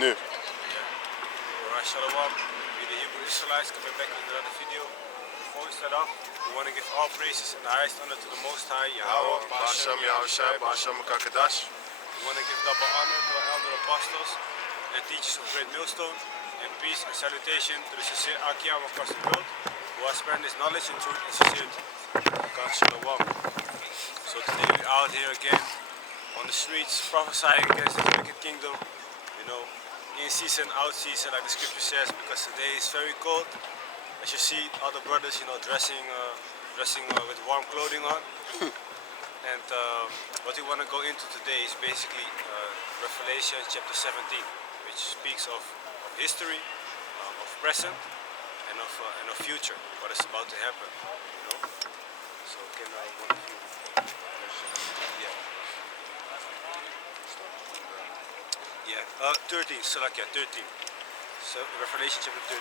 Nu. Alright, Shalom. We the Hebrew Israelites coming back with another video. Before we start off, we want to give all praises and the highest honor to the Most High, Yahweh, Bashem Yahushai, Bashem Kakadash. We want to give double honor to our elder apostles and teachers of Great Millstone, and peace and salutation to the sincere Akiyam across the world who has spread his knowledge and truth and sincerity. God Shalom. So today we're out here again on the streets prophesying against this wicked kingdom, you know, in season, out season, like the scripture says, because today is very cold. As you see, all the brothers, you know, dressing with warm clothing on. And what we want to go into today is basically Revelation chapter 17, which speaks of history, of present, and of future, what is about to happen, you know. So can one of you? Yeah. 13, Salakia 13. So Revelation chapter 13.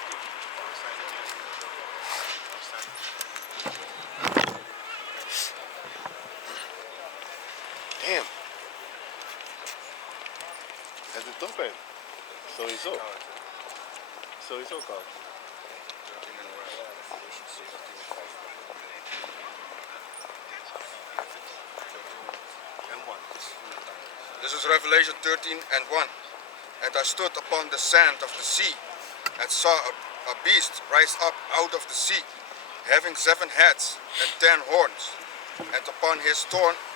Damn. Het is top, hè? Sowieso. Sowieso koud. This is Revelation 13 and 1. And I stood upon the sand of the sea, and saw a beast rise up out of the sea, having 7 heads and 10 horns, and upon his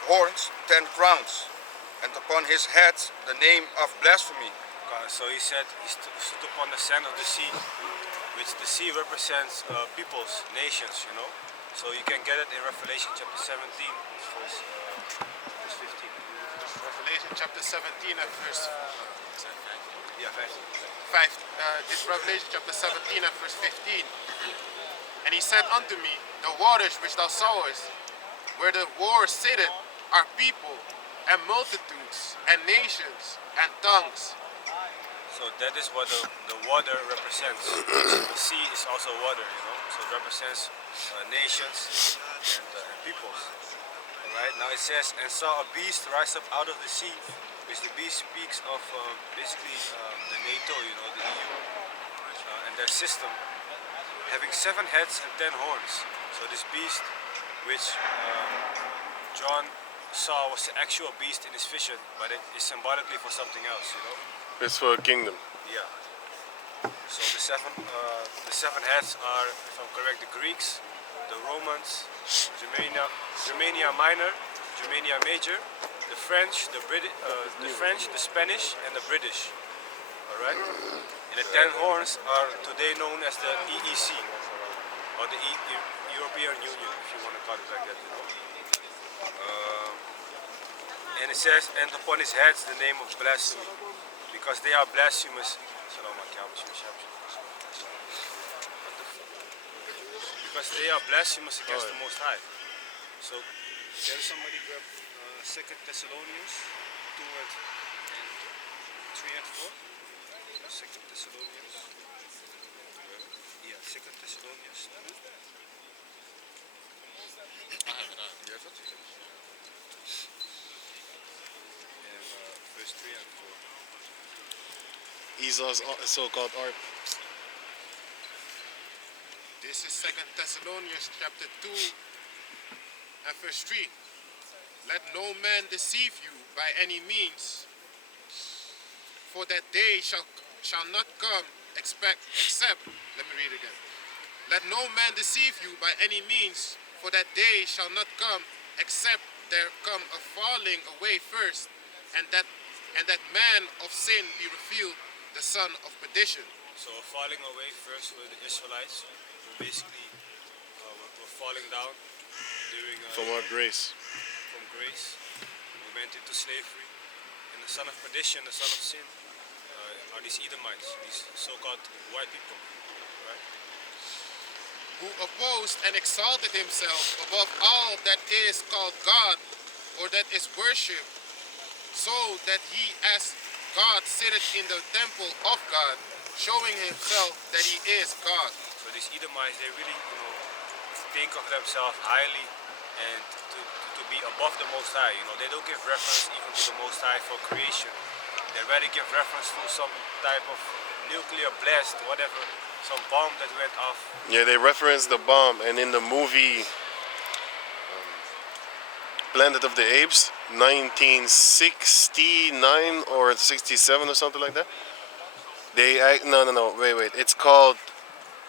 horns 10 crowns, and upon his heads the name of blasphemy. So he said he stood upon the sand of the sea, which the sea represents peoples, nations, you know. So you can get it in Revelation chapter 17, verse 15. Revelation chapter 17 and verse 15. This Revelation chapter 17 and verse 15. And he said unto me, the waters which thou sawest, where the war sitteth, are people, and multitudes, and nations, and tongues. So that is what the water represents. The sea is also water, you know. So it represents nations and peoples. Alright, now it says, and saw a beast rise up out of the sea, which the beast speaks of basically the NATO, you know, the EU, and their system, having 7 heads and 10 horns. So this beast, which John saw was the actual beast in his vision, but it is symbolically for something else, you know. It's for a kingdom. Yeah. So the seven heads are, if I'm correct, the Greeks, the Romans, Germania Minor, Germania Major, the French, the Spanish, and the British. All right. And the 10 horns are today known as the EEC, or the European Union, if you want to call it like that. You know. And it says, and upon his heads the name of blasphemy, because they are blasphemous. Because they are blasphemous against the Most High. So, can somebody grab 2 Thessalonians 2 and 3 and 4? 2 Thessalonians. Yeah, 2 Thessalonians 2. And verse 3 and 4. Esaus so-called art. This is 2 Thessalonians chapter 2 and verse 3. Let no man deceive you by any means, for that day shall not come except, let me read again. Let no man deceive you by any means, for that day shall not come except there come a falling away first, and that man of sin be revealed, the son of perdition. So falling away first with the Israelites, who basically were falling down during From our grace. From grace, we went into slavery, and the son of perdition, the son of sin, are these Edomites, these so-called white people, right? Who opposed and exalted himself above all that is called God, or that is worshipped, so that he as God sitteth in the temple of God, showing himself that he is God. So these Edomites, they really, you know, think of themselves highly and to be above the Most High. You know, they don't give reference even to the Most High for creation. they already give reference to some type of nuclear blast, whatever, some bomb that went off. Yeah, they reference the bomb, and in the movie Planet of the Apes, 1969 or 67 or something like that. No, wait. It's called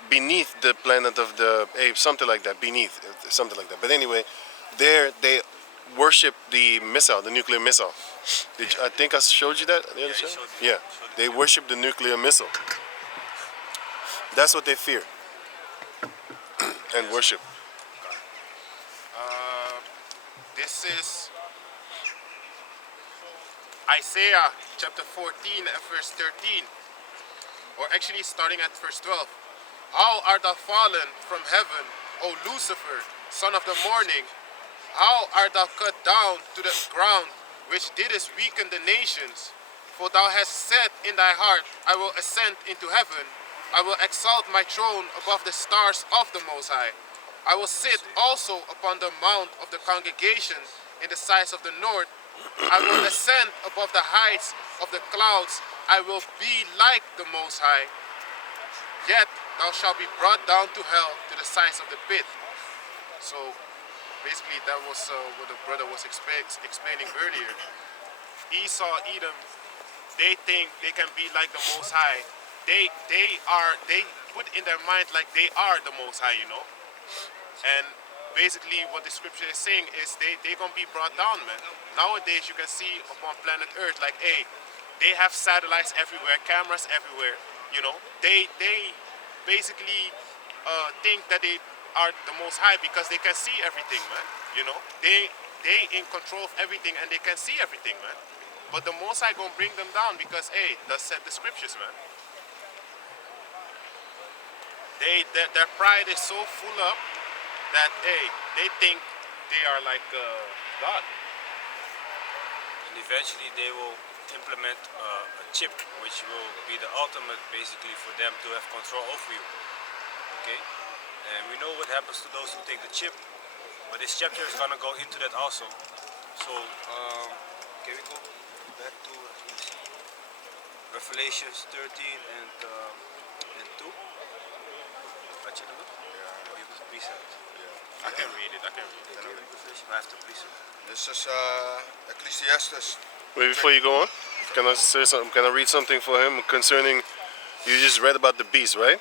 Beneath the Planet of the Apes, something like that. Beneath, something like that. But anyway, there they worship the missile, the nuclear missile. I think I showed you that the other show? Yeah, they worship the nuclear missile. That's what they fear and worship. This is Isaiah chapter 14 and verse 13. Or actually starting at verse 12. How art thou fallen from heaven, O Lucifer, son of the morning? How art thou cut down to the ground, which didst weaken the nations? For thou hast said in thy heart, I will ascend into heaven. I will exalt my throne above the stars of the Most High. I will sit also upon the mount of the congregation in the sides of the north. I will ascend above the heights of the clouds. I will be like the Most High. Yet thou shalt be brought down to hell, to the sides of the pit. So basically that was what the brother was explaining earlier. Esau, Edom, they think they can be like the Most High. They put in their mind like they are the Most High, you know. And basically what the scripture is saying is they're going to be brought down, man. Nowadays you can see upon planet Earth, like, hey, they have satellites everywhere, cameras everywhere, you know. They basically think that they are the Most High because they can see everything, man. You know, they in control of everything and they can see everything, man. But the Most High gonna bring them down because, hey, thus said the scriptures, man. Their pride is so full up that, hey, they think they are like God. And eventually they will implement a chip, which will be the ultimate, basically, for them to have control over you. Okay? And we know what happens to those who take the chip, but this chapter is gonna go into that also. So, can we go back to Revelations 13 and 2? Wat je er nog? Oh, you can precept. I can read it. Revelation, I have to precept. This is Ecclesiastes. Wait, before you go on, can I say something? Can I read something for him concerning? You just read about the beast, right?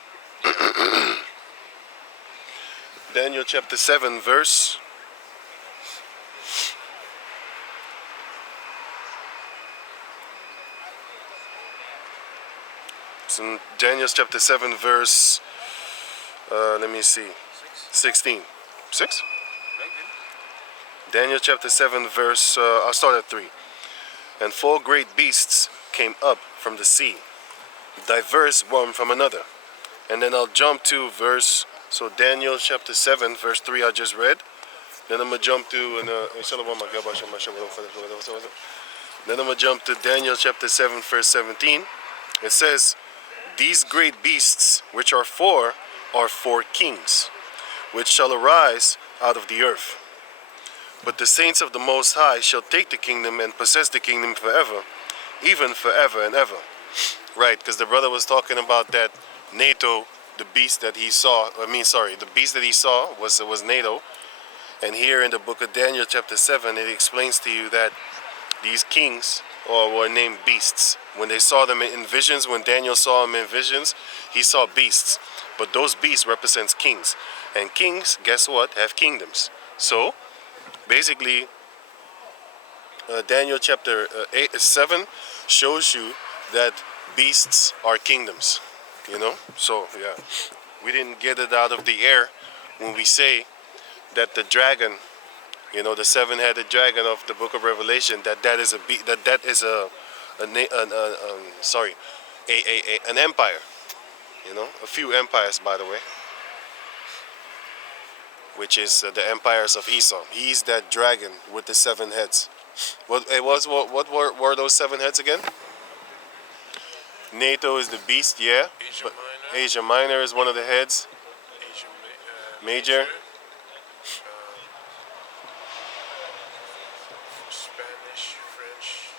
Daniel chapter 7, verse. It's in Daniel chapter 7, verse. Let me see. 16. 6? Daniel chapter 7, verse. I'll start at 3. And 4 great beasts came up from the sea, diverse one from another. And then I'll jump to verse. So Daniel chapter 7, verse 3 I just read. Then I'm going to jump to. Then I'm going to jump to Daniel chapter 7, verse 17. It says, these great beasts, which are 4 kings, which shall arise out of the earth. But the saints of the Most High shall take the kingdom and possess the kingdom forever, even forever and ever. Right, because the brother was talking about that NATO, the beast that he saw. The beast that he saw was NATO. And here in the book of Daniel chapter 7, it explains to you that these kings were named beasts. When they saw them in visions, when Daniel saw them in visions, he saw beasts. But those beasts represents kings. And kings, guess what, have kingdoms. So, basically, Daniel chapter 7 shows you that beasts are kingdoms. You know? So, yeah. We didn't get it out of the air when we say that the dragon, you know, the 7-headed dragon of the book of Revelation, that is an empire. You know, a few empires, by the way, which is the empires of Esau. He's that dragon with the 7 heads. What were those 7 heads again? NATO is the beast, yeah. Asia Minor is one of the heads. Major. Spanish, French,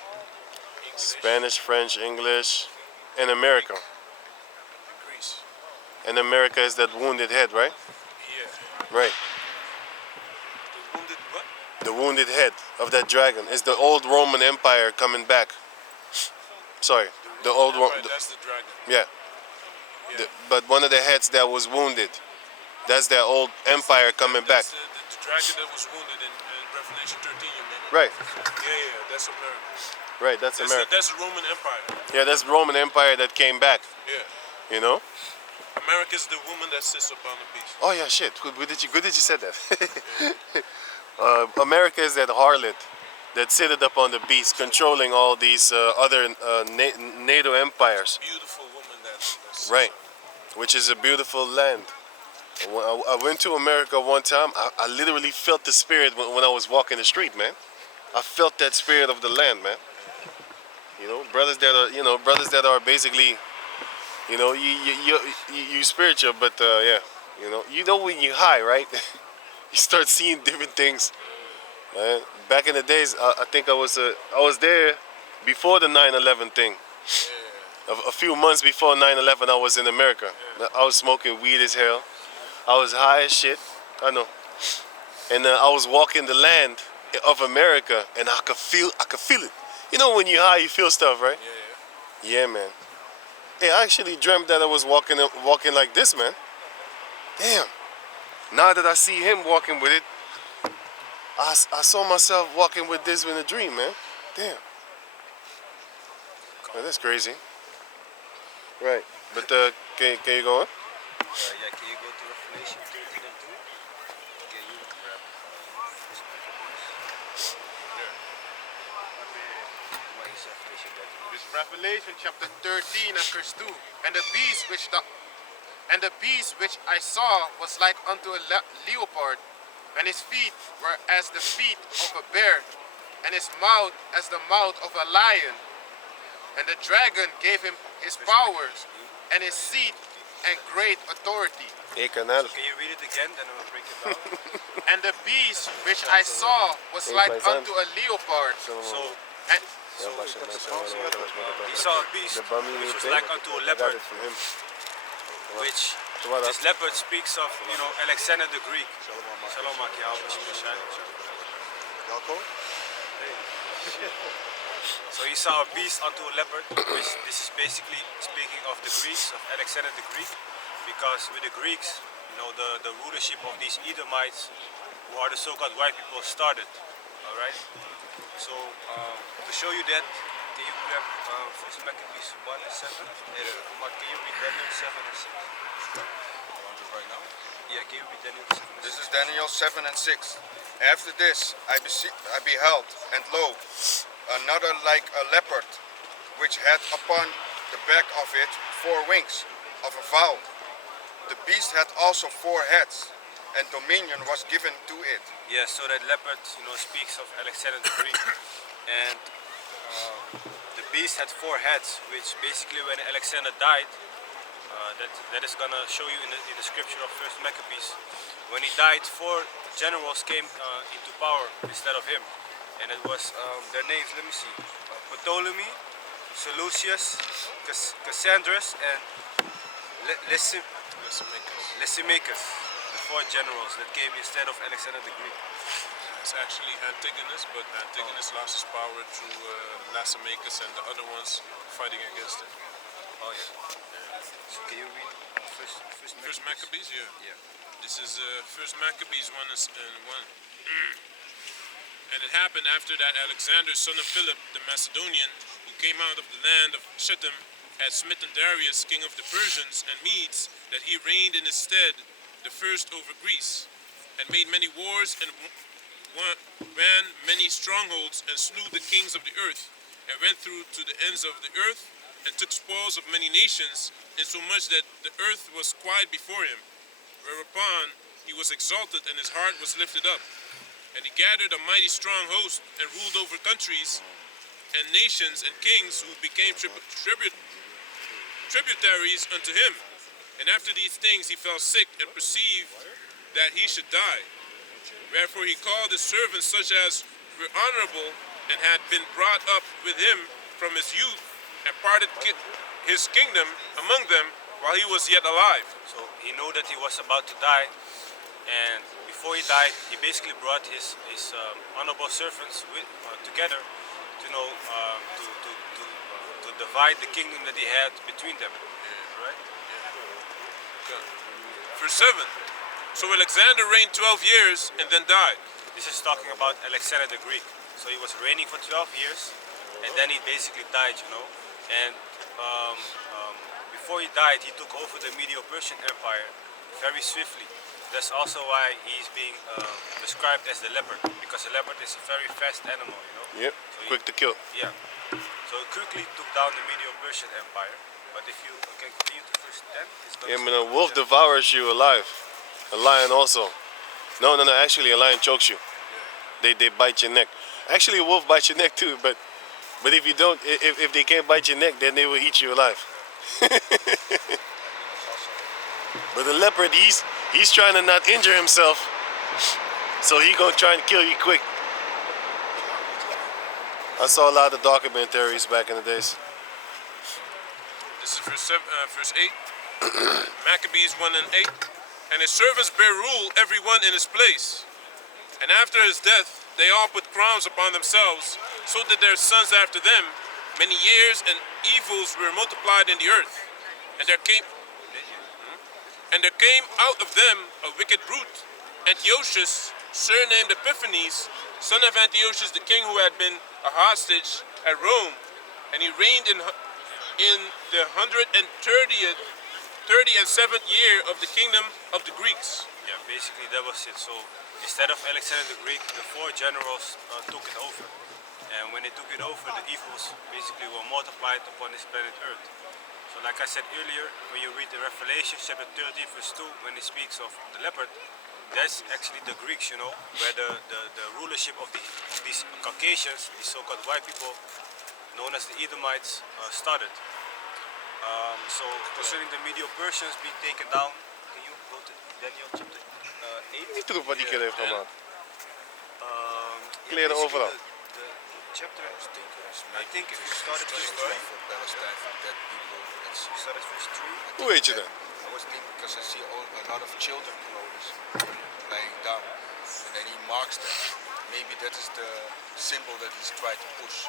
Spanish, French, English, and America. Greece. And America is that wounded head, right? Yeah. Right. The wounded what? The wounded head of that dragon is the old Roman Empire coming back. Sorry, the old Yeah, Roman. right, that's the dragon. Yeah. Yeah. But one of the heads that was wounded, that's that old empire coming back. That's the dragon that was wounded in Revelation 13, you mean? Right, Yeah, that's America. right, that's America. That's the Roman Empire. Yeah, that's the Roman Empire that came back, Yeah. you know? America's the woman that sits upon the beast. Oh yeah, shit, good that you said that. America is that harlot that sitteth up on the beast, controlling all these other NATO empires. Beautiful woman that sits Right, up. which is a beautiful land. When I went to America one time. I literally felt the spirit when I was walking the street, man. I felt that spirit of the land, man. You know, brothers that are basically, you know, you spiritual, but yeah, you know when you high, right? You start seeing different things. Man. Back in the days, I think I was there before the 9/11 thing. A few months before 9/11, I was in America. I was smoking weed as hell. I was high as shit. I know. And I was walking the land of America, and I could feel it. You know when you're high, you feel stuff, right? Yeah. Yeah, man. Hey, I actually dreamt that I was walking like this, man. Damn. Now that I see him walking with it, I saw myself walking with this in a dream, man. Damn. Man, that's crazy. Right. But can you go on? Yeah, can you go to Revelation 13 and 2? Okay, you grab what is Revelation 13? This Revelation chapter 13 and verse 2. And the beast which I saw was like unto a leopard, and his feet were as the feet of a bear, and his mouth as the mouth of a lion. And the dragon gave him his power and his seat and great authority. Hey, canal. Can you read it again, then I will break it down? And the beast which I saw was like unto a leopard. So, And he saw a beast which was like unto a leopard, which this leopard speaks of, Alexander the Greek. Shalom, So he saw a beast unto a leopard, which this is basically speaking of the Greeks, of Alexander the Greek, because with the Greeks, the rulership of these Edomites, who are the so-called white people, started. All right. So to show you that, can you grab First Maccabees 1 and 7? Mark, can you read Daniel 7 and 6? Right now? Yeah, can you read Daniel 7 and 6? This is Daniel 7 and 6. After this I beheld, and lo, another like a leopard, which had upon the back of it 4 wings of a fowl. The beast had also 4 heads, and dominion was given to it. Yeah, so that leopard, speaks of Alexander the Greek, and the beast had 4 heads, which basically when Alexander died, that is gonna show you in the scripture of First Maccabees. When he died, 4 generals came into power instead of him, and it was their names. Let me see: Ptolemy, Seleucus, Cassandras, and Lysimachus. The 4 generals that came instead of Alexander the Greek. It's actually Antigonus, but Antigonus lost his power to Lysimachus and the other ones fighting against him. Oh yeah. So can you read First Maccabees, yeah. Yeah. This is First Maccabees 1 and 1. And it happened after that Alexander, son of Philip the Macedonian, who came out of the land of Shittim, had smitten Darius, king of the Persians and Medes, that he reigned in his stead, the first over Greece, and made many wars and ran many strongholds, and slew the kings of the earth, and went through to the ends of the earth, and took spoils of many nations, insomuch that the earth was quiet before him. Whereupon he was exalted, and his heart was lifted up. And he gathered a mighty strong host, and ruled over countries, and nations, and kings, who became tributaries unto him. And after these things he fell sick, and perceived that he should die. Wherefore he called his servants, such as were honorable, and had been brought up with him from his youth and parted his kingdom among them while he was yet alive. So he knew that he was about to die, and before he died, he basically brought his honorable servants together to to divide the kingdom that he had between them. Right? Okay. Verse 7. So Alexander reigned 12 years and then died. This is talking about Alexander the Greek. So he was reigning for 12 years, and then he basically died, And before he died, he took over the Medo-Persian Empire very swiftly. That's also why he's being described as the leopard, because the leopard is a very fast animal, Yep, So quick to kill. Yeah. So he quickly took down the Medo-Persian Empire. But if you can continue to verse 10, it's going Yeah, man, a wolf devours you alive. A lion also. No, actually a lion chokes you. They bite your neck. Actually, a wolf bites your neck too, but if you don't, if they can't bite your neck, then they will eat you alive. But the leopard, he's trying to not injure himself, so he gonna try and kill you quick. I saw a lot of documentaries back in the days. This is verse 8. Maccabees 1 and 8. And his servants bear rule, everyone in his place. And after his death, they all put crowns upon themselves, so that their sons after them, many years and evils were multiplied in the earth. And there came out of them a wicked root, Antiochus, surnamed Epiphanes, son of Antiochus the king, who had been a hostage at Rome, and he reigned in the 137th year of the kingdom of the Greeks. Yeah, basically that was it. So instead of Alexander the Greek, the 4 generals took it over. And when they took it over, the evils basically were multiplied upon this planet Earth. So like I said earlier, when you read the Revelation chapter 13 verse 2, when it speaks of the leopard, that's actually the Greeks, where the rulership of these Caucasians, these so-called white people, known as the Edomites, started. So concerning the Medo-Persians being taken down, can you go to Daniel chapter 8? Die troep wat die keer heeft gemaakt. Kleren basically overal. The chapter, I think if you start at verse 3, for Palestine, for dead people. you start at verse 3. Hoe weet je dat? I was thinking because I see a lot of children clothes laying down, and then he marks them. Maybe that is the symbol that he's trying to push.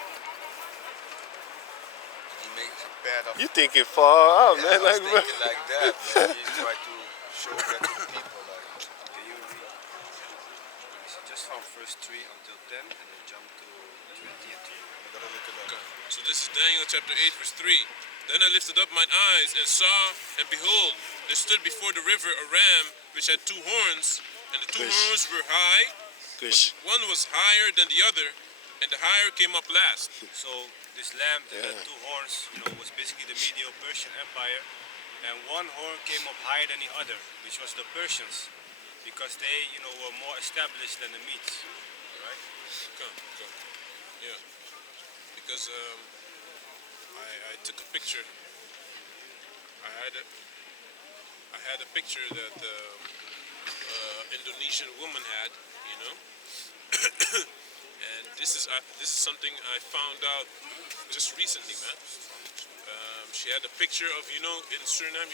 He makes a bad of. You thinking far out, man. I was Like, thinking like that. Maybe he's trying to show that to the people. Like, Can you read? Just from verse 3 until 10, and then jump to 20 and 2. I'm gonna look it up. So this is Daniel chapter 8 verse 3. Then I lifted up mine eyes and saw, and behold, there stood before the river a ram which had 2 horns, and the 2 Kush. horns were high, Kush. but one was higher than the other, and the higher came up last. So this lamb that had Yeah. 2 horns, was basically the Medo-Persian Empire, and one horn came up higher than the other, which was the Persians, because they, were more established than the Medes, right? Come. Yeah. Because I took a picture. I had a picture that the Indonesian woman had, and this is something I found out just recently, man. She had a picture of, in Suriname,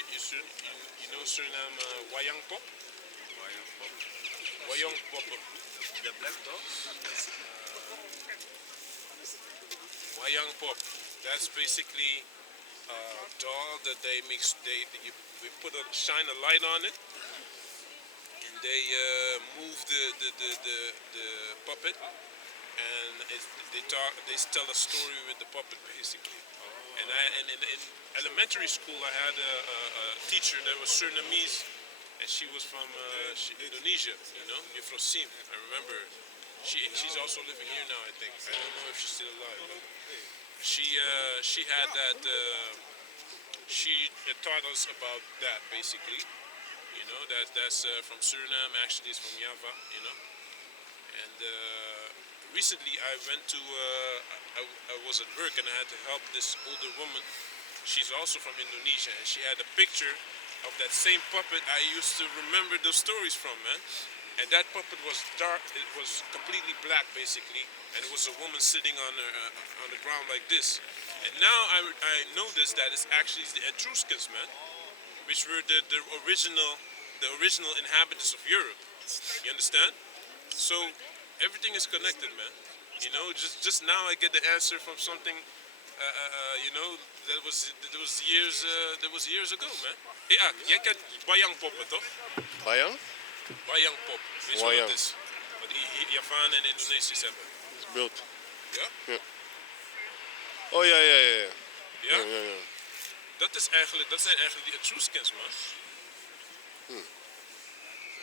you know Suriname, wayang pop? Wayang pop. The black dogs? Wayang pop. That's basically a doll that we shine a light on it, and they move the puppet, and they tell a story with the puppet basically. And in elementary school I had a teacher that was Surinamese, and she was from Indonesia, Yufrosim. I remember she's also living here now, I think. I don't know if she's still alive. She had that. She taught us about that basically. That's from Suriname. Actually, it's from Java. And recently I went to. I was at work and I had to help this older woman. She's also from Indonesia, and she had a picture of that same puppet I used to remember those stories from, man. And that puppet was dark. It was completely black, basically, and it was a woman sitting on the ground like this. And now I noticed that it's actually the Etruscans, man, which were the original inhabitants of Europe. You understand? So everything is connected, man. You know, just now I get the answer from something. You know, that was years ago, man. Ja, jij kent Bayang poppen, toch? Bayang? Bayang pop. Weet je wat Wayang. het is? Wat die Javanen en Indonesiërs hebben. It's built. Ja? Oh ja, ja, ja. Ja? Ja, ja, ja. Dat zijn eigenlijk die Etruscans, man.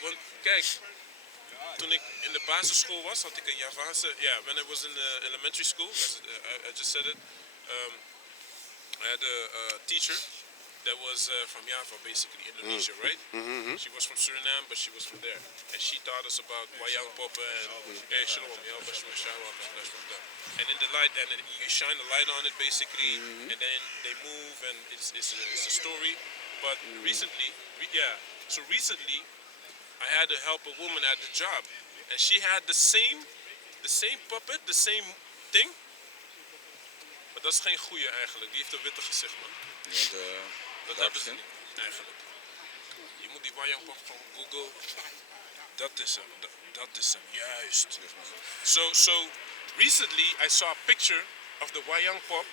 Want kijk, toen ik in de basisschool was, had ik een Javaanse. Yeah, when I was in the elementary school, I just said it. I had a teacher that was from Java, basically Indonesia, right? She was from Suriname, but she was from there, and she taught us about Wayang Popa and hey Shalom, and in the light, and you shine the light on it, basically, and then they move, and it's a story. But recently, recently, I had to help a woman at the job, and she had the same puppet, the same thing. Maar dat is geen goeie eigenlijk. Die heeft een witte gezicht, man. Dat hebben ze niet, eigenlijk. Je moet die Wayang Pop van Google. Dat is hem. Dat is hem. Juist. So recently I saw a picture of the Wayang Pop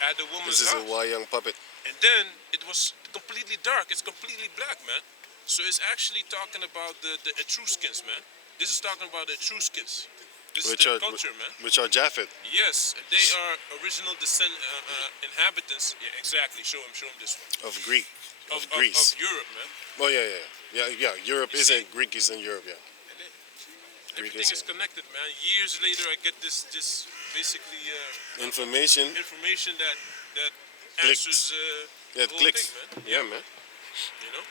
at the woman's This is a house. Wayang puppet. And then it was completely dark. It's completely black, man. So it's actually talking about the Etruscans, man. This is talking about the Etruscans. This is their culture, man. Which are Japhet. Yes, and they are original inhabitants. Yeah, exactly. Show him this one. Of Greek. Of Greece. Of Europe, man. Oh yeah, yeah, yeah, yeah. Europe isn't Greek. Is in Europe, yeah. Greek Everything is connected, man. Years later, I get this basically information. Information that Clicks. answers Yeah, it the whole clicks. thing, man. Yeah, man. You know.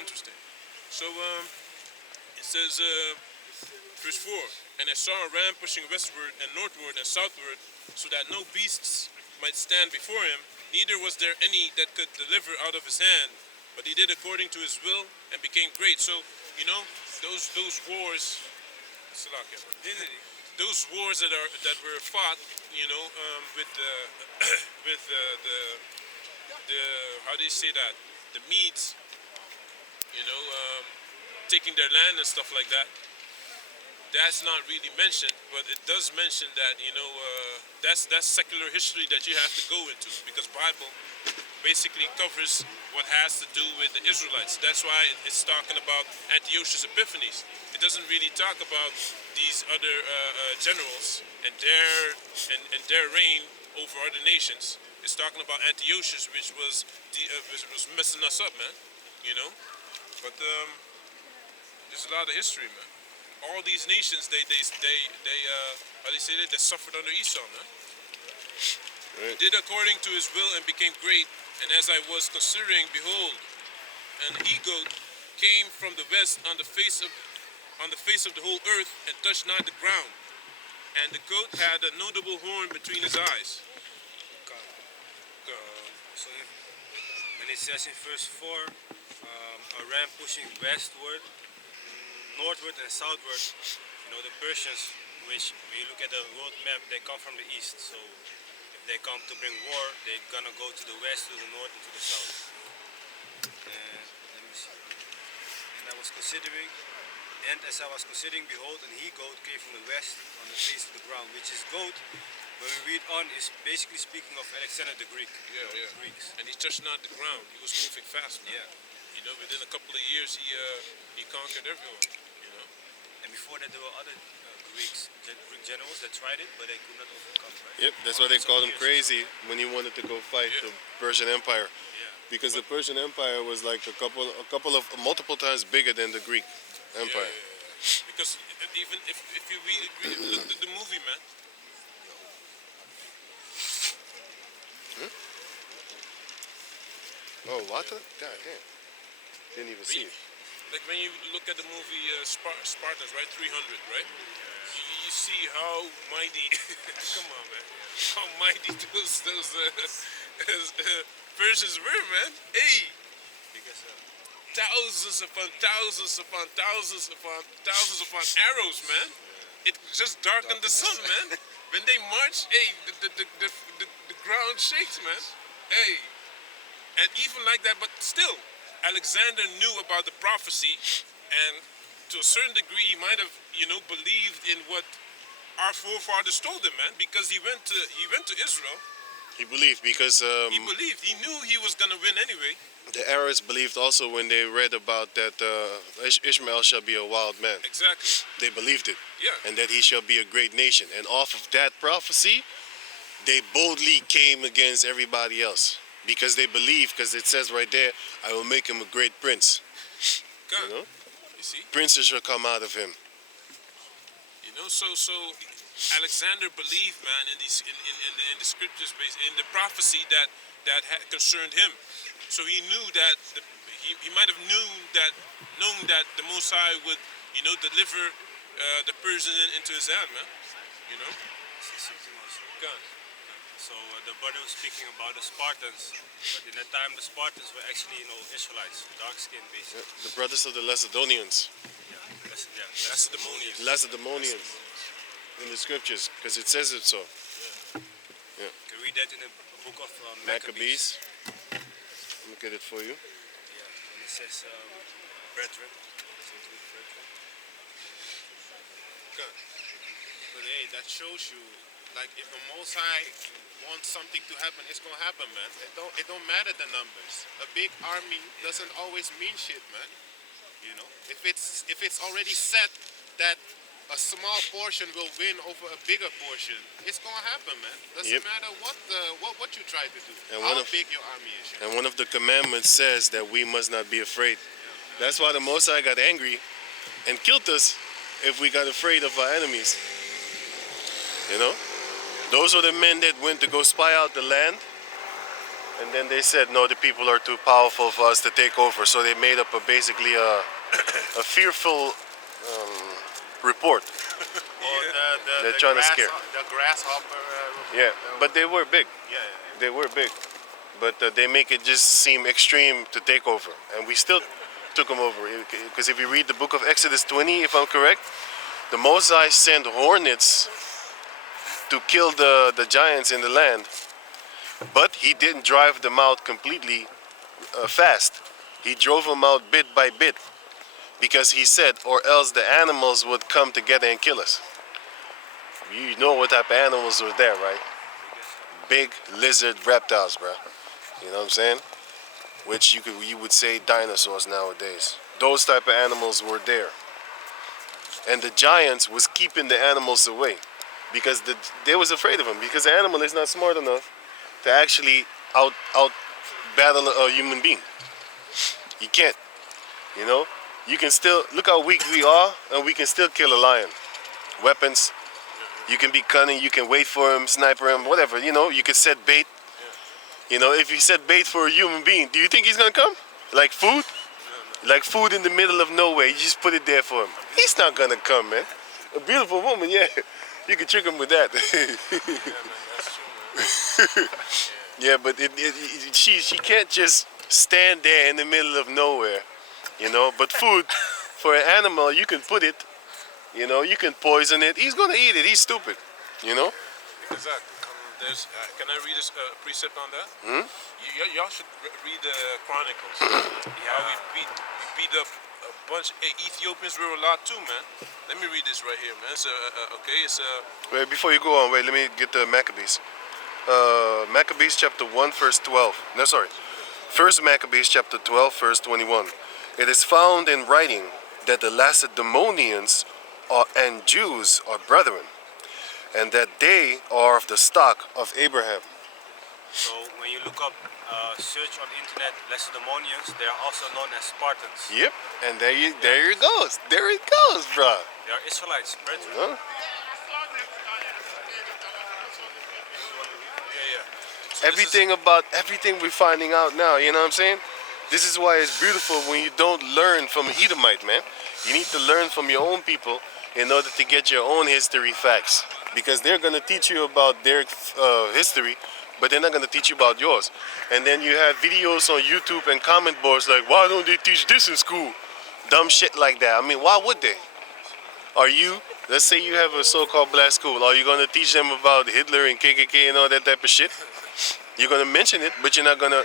Interesting. So it says. Verse 4, and I saw a ram pushing westward and northward and southward, so that no beasts might stand before him, neither was there any that could deliver out of his hand, but he did according to his will and became great. So, you know, those wars, those wars that were fought, you know, with the how do you say that, the Medes, you know, taking their land and stuff like that. That's not really mentioned, but it does mention that, you know, that's secular history that you have to go into, because Bible basically covers what has to do with the Israelites. That's why it's talking about Antiochus Epiphanes. It doesn't really talk about these other generals and their reign over other nations. It's talking about Antiochus, which was messing us up, man. You know, but there's a lot of history, man. All these nations, they how do you say that? They suffered under Esau, man. Right. Did according to his will and became great. And as I was considering, behold, an he-goat came from the west on the face of the whole earth and touched not the ground. And the goat had a notable horn between his eyes. So when it says in verse 4, a ram pushing westward, northward and southward, you know, the Persians, which when you look at the world map, they come from the east. So if they come to bring war, they're gonna go to the west, to the north, and to the south. And let me see. And I was considering, and as I was considering, behold, an he-goat came from the west on the face of the ground, which is goat. When we read on, is basically speaking of Alexander the Greek. Yeah, yeah. The Greeks. And he touched not the ground. He was moving fast, man. Yeah. You know, within a couple of years, he conquered everyone. You know. And before that, there were other Greek generals that tried it, but they could not overcome, right? Yep, that's why they called him crazy when he wanted to go fight the Persian Empire, Yeah. because the Persian Empire was like a couple of multiple times bigger than the Greek Empire. Yeah. Because even if you look at the movie, man. Oh, water? God damn. Didn't even see it. Like when you look at the movie Spartans, right? 300, right? You see how mighty. Come on, man. How mighty those Persians were, man. Hey. Because thousands upon thousands upon thousands upon thousands upon arrows, man. It just darkened the sun, man. When they march, hey, the ground shakes, man. Hey, and even like that, but still, Alexander knew about the prophecy, and to a certain degree, he might have, believed in what our forefathers told him, man, because he went to Israel. He believed because He believed. He knew he was gonna win anyway. the Arabs believed also when they read about that Ishmael shall be a wild man. Exactly. They believed it. Yeah. And that he shall be a great nation. And off of that prophecy, they boldly came against everybody else. Because they believe, because it says right there, I will make him a great prince. God, You know? you see? Princes shall come out of him. So Alexander believed, man, in the scriptures, in the prophecy that had concerned him. So he knew that he might have known that the Most High would, deliver the Persian into his hand, man. God. So the brother was speaking about the Spartans, but in that time the Spartans were actually, Israelites, dark-skinned basically. The brothers of the Macedonians. Lacedaemonians. Lacedaemonians. In the scriptures, because it says it so. You can read that in the book of Maccabees. Let me get it for you. Yeah, and it says brethren. Something with brethren. God. But hey, that shows you, like, if the Most High wants something to happen, it's gonna happen, man. It don't matter the numbers. A big army doesn't always mean shit, man. If it's already set that a small portion will win over a bigger portion, it's gonna happen, man. Doesn't matter what you try to do, And how big your army is. And one of the commandments says that we must not be afraid. That's why the Most High got angry and killed us if we got afraid of our enemies. Those were the men that went to go spy out the land, and then they said, no, the people are too powerful for us to take over. So they made up basically a fearful report. They're trying to scare. The grasshopper. Yeah, but they were big. Yeah. They were big. But they make it just seem extreme to take over. And we still took them over. Because if you read the book of Exodus 20, if I'm correct, the Most High sent hornets to kill the giants in the land. But he didn't drive them out completely fast. He drove them out bit by bit. Because he said, or else the animals would come together and kill us. You know what type of animals were there, right? Big lizard reptiles, bro. You know what I'm saying? Which you would say dinosaurs nowadays. Those type of animals were there. And the giants was keeping the animals away. Because they was afraid of them. Because the animal is not smart enough to actually out battle a human being. You can't. You can still, look how weak we are, and we can still kill a lion. Weapons, you can be cunning, you can wait for him, sniper him, whatever, you can set bait. If you set bait for a human being, do you think he's gonna come? Like food? Like food in the middle of nowhere, you just put it there for him. He's not gonna come, man. A beautiful woman, yeah. You can trick him with that. Yeah, but she can't just stand there in the middle of nowhere. But food, for an animal, you can put it, you can poison it. He's gonna eat it. He's stupid, Exactly. Can I read a precept on that? Y'all should read the Chronicles. How we beat up a bunch. Ethiopians were a lot too, man. Let me read this right here, man. Wait, before you go on, let me get the Maccabees. Maccabees chapter 1, verse 12. No, sorry. First Maccabees chapter 12, verse 21. It is found in writing that the Lacedaemonians and Jews are brethren, and that they are of the stock of Abraham. So when you look up, search on the internet, Lacedaemonians, they are also known as Spartans. Yep, and there it goes. There it goes, bro. They are Israelites, brethren. Huh? Everything we're finding out now, you know what I'm saying? This is why it's beautiful when you don't learn from an Edomite, man. You need to learn from your own people in order to get your own history facts. Because they're going to teach you about their history, but they're not gonna teach you about yours. And then you have videos on YouTube and comment boards like, why don't they teach this in school? Dumb shit like that. I mean, why would they? Are you, let's say you have a so-called black school, are you gonna teach them about Hitler and KKK and all that type of shit? You're gonna mention it, but you're not gonna,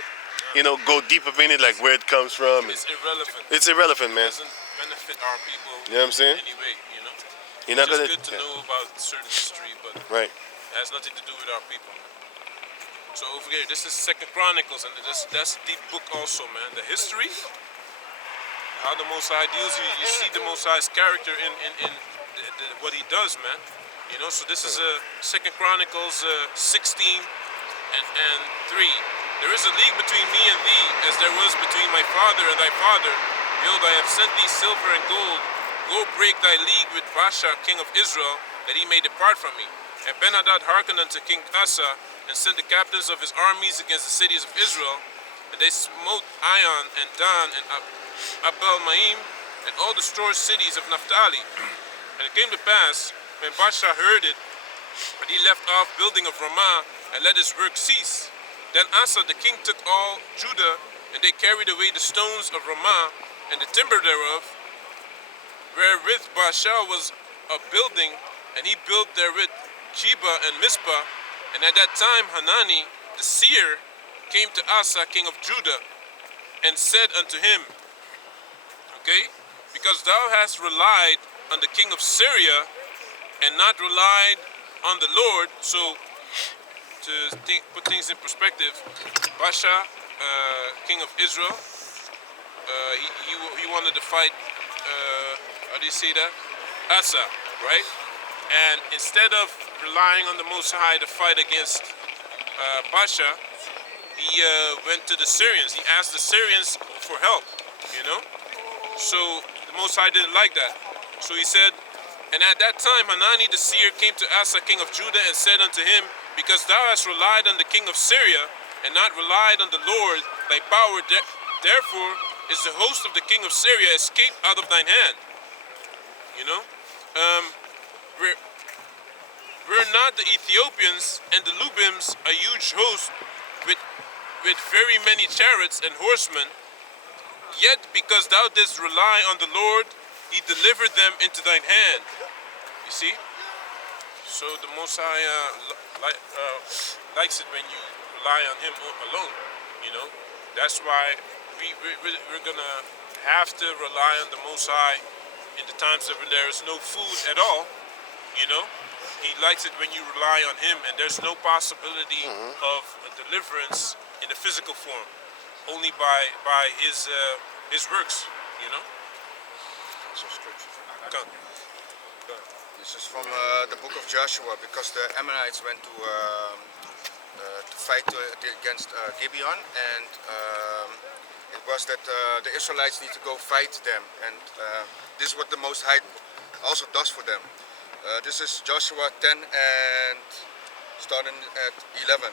go deep up in it like where it comes from. It's irrelevant. It's irrelevant, man. It doesn't benefit our people You know what I'm saying? in any way, you know? You're not It's gonna. just good to know about certain history, but Right. it has nothing to do with our people, man. So over here, this is Second Chronicles, and that's a deep book also, man. The history, how the Most High deals, you see the Most High's character in what he does, man. You know, so this is Second Chronicles 16 and 3. There is a league between me and thee, as there was between my father and thy father. Behold, I have sent thee silver and gold. Go break thy league with Baasha, king of Israel, that he may depart from me. And Ben-Hadad hearkened unto King Asa, and sent the captains of his armies against the cities of Israel. And they smote Ion and Dan and Abel-Maim, and all the store cities of Naphtali. And it came to pass, when Baasha heard it, that he left off building of Ramah, and let his work cease. Then Asa the king took all Judah, and they carried away the stones of Ramah, and the timber thereof, wherewith Baasha was a building, and he built therewith Sheba and Mizpah. And at that time Hanani the seer came to Asa king of Judah, and said unto him, okay, because thou hast relied on the king of Syria, and not relied on the Lord. So to put things in perspective, Baasha, king of Israel, he wanted to fight, how do you say that? Asa, right? And instead of relying on the Most High to fight against Baasha, he went to the Syrians. He asked the Syrians for help, you know? So the Most High didn't like that. So he said, and at that time Hanani the seer came to Asa king of Judah, and said unto him, because thou hast relied on the king of Syria, and not relied on the Lord thy power, therefore is the host of the king of Syria escaped out of thine hand. You know? Were not the Ethiopians and the Lubims a huge host with very many chariots and horsemen? Yet because thou didst rely on the Lord, he delivered them into thine hand. You see? So the Most High likes it when you rely on him alone, you know? That's why we're gonna have to rely on the Most High in the times that there is no food at all, you know? He likes it when you rely on him, and there's no possibility of a deliverance in the physical form, only by his works, you know? Come. This is from the book of Joshua, because the Ammonites went to fight against Gibeon, and it was that the Israelites need to go fight them, and this is what the Most High also does for them. This is Joshua 10 and starting at 11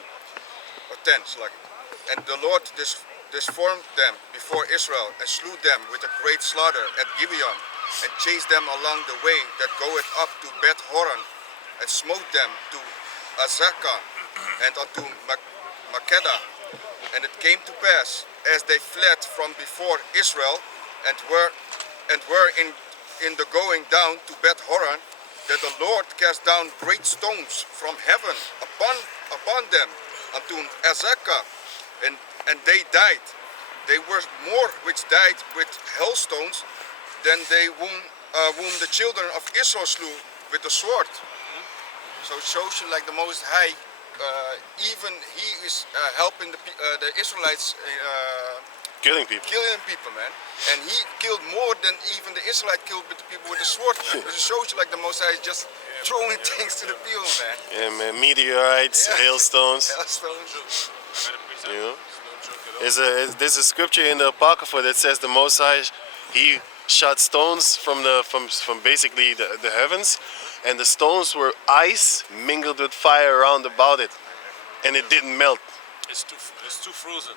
or 10, like. And the Lord disformed them before Israel, and slew them with a great slaughter at Gibeon, and chased them along the way that goeth up to Beth Horon, and smote them to Azekah and unto Makkedah. And it came to pass, as they fled from before Israel, and were in the going down to Beth Horon, that the Lord cast down great stones from heaven upon them unto Azekah, and they died. They were more which died with hailstones than they whom the children of Israel slew with the sword. So it shows you, like, the Most High, even he is helping the Israelites Killing people. man. And he killed more than even the Israelite killed with the people with the sword, man. It shows you, like, the Most High is just throwing things to the people, man. Yeah, man. Meteorites, hailstones. Hailstones. You know? There's a scripture in the Apocrypha that says the Most High, he shot stones from basically the heavens, and the stones were ice mingled with fire around about it, and it didn't melt. It's too frozen.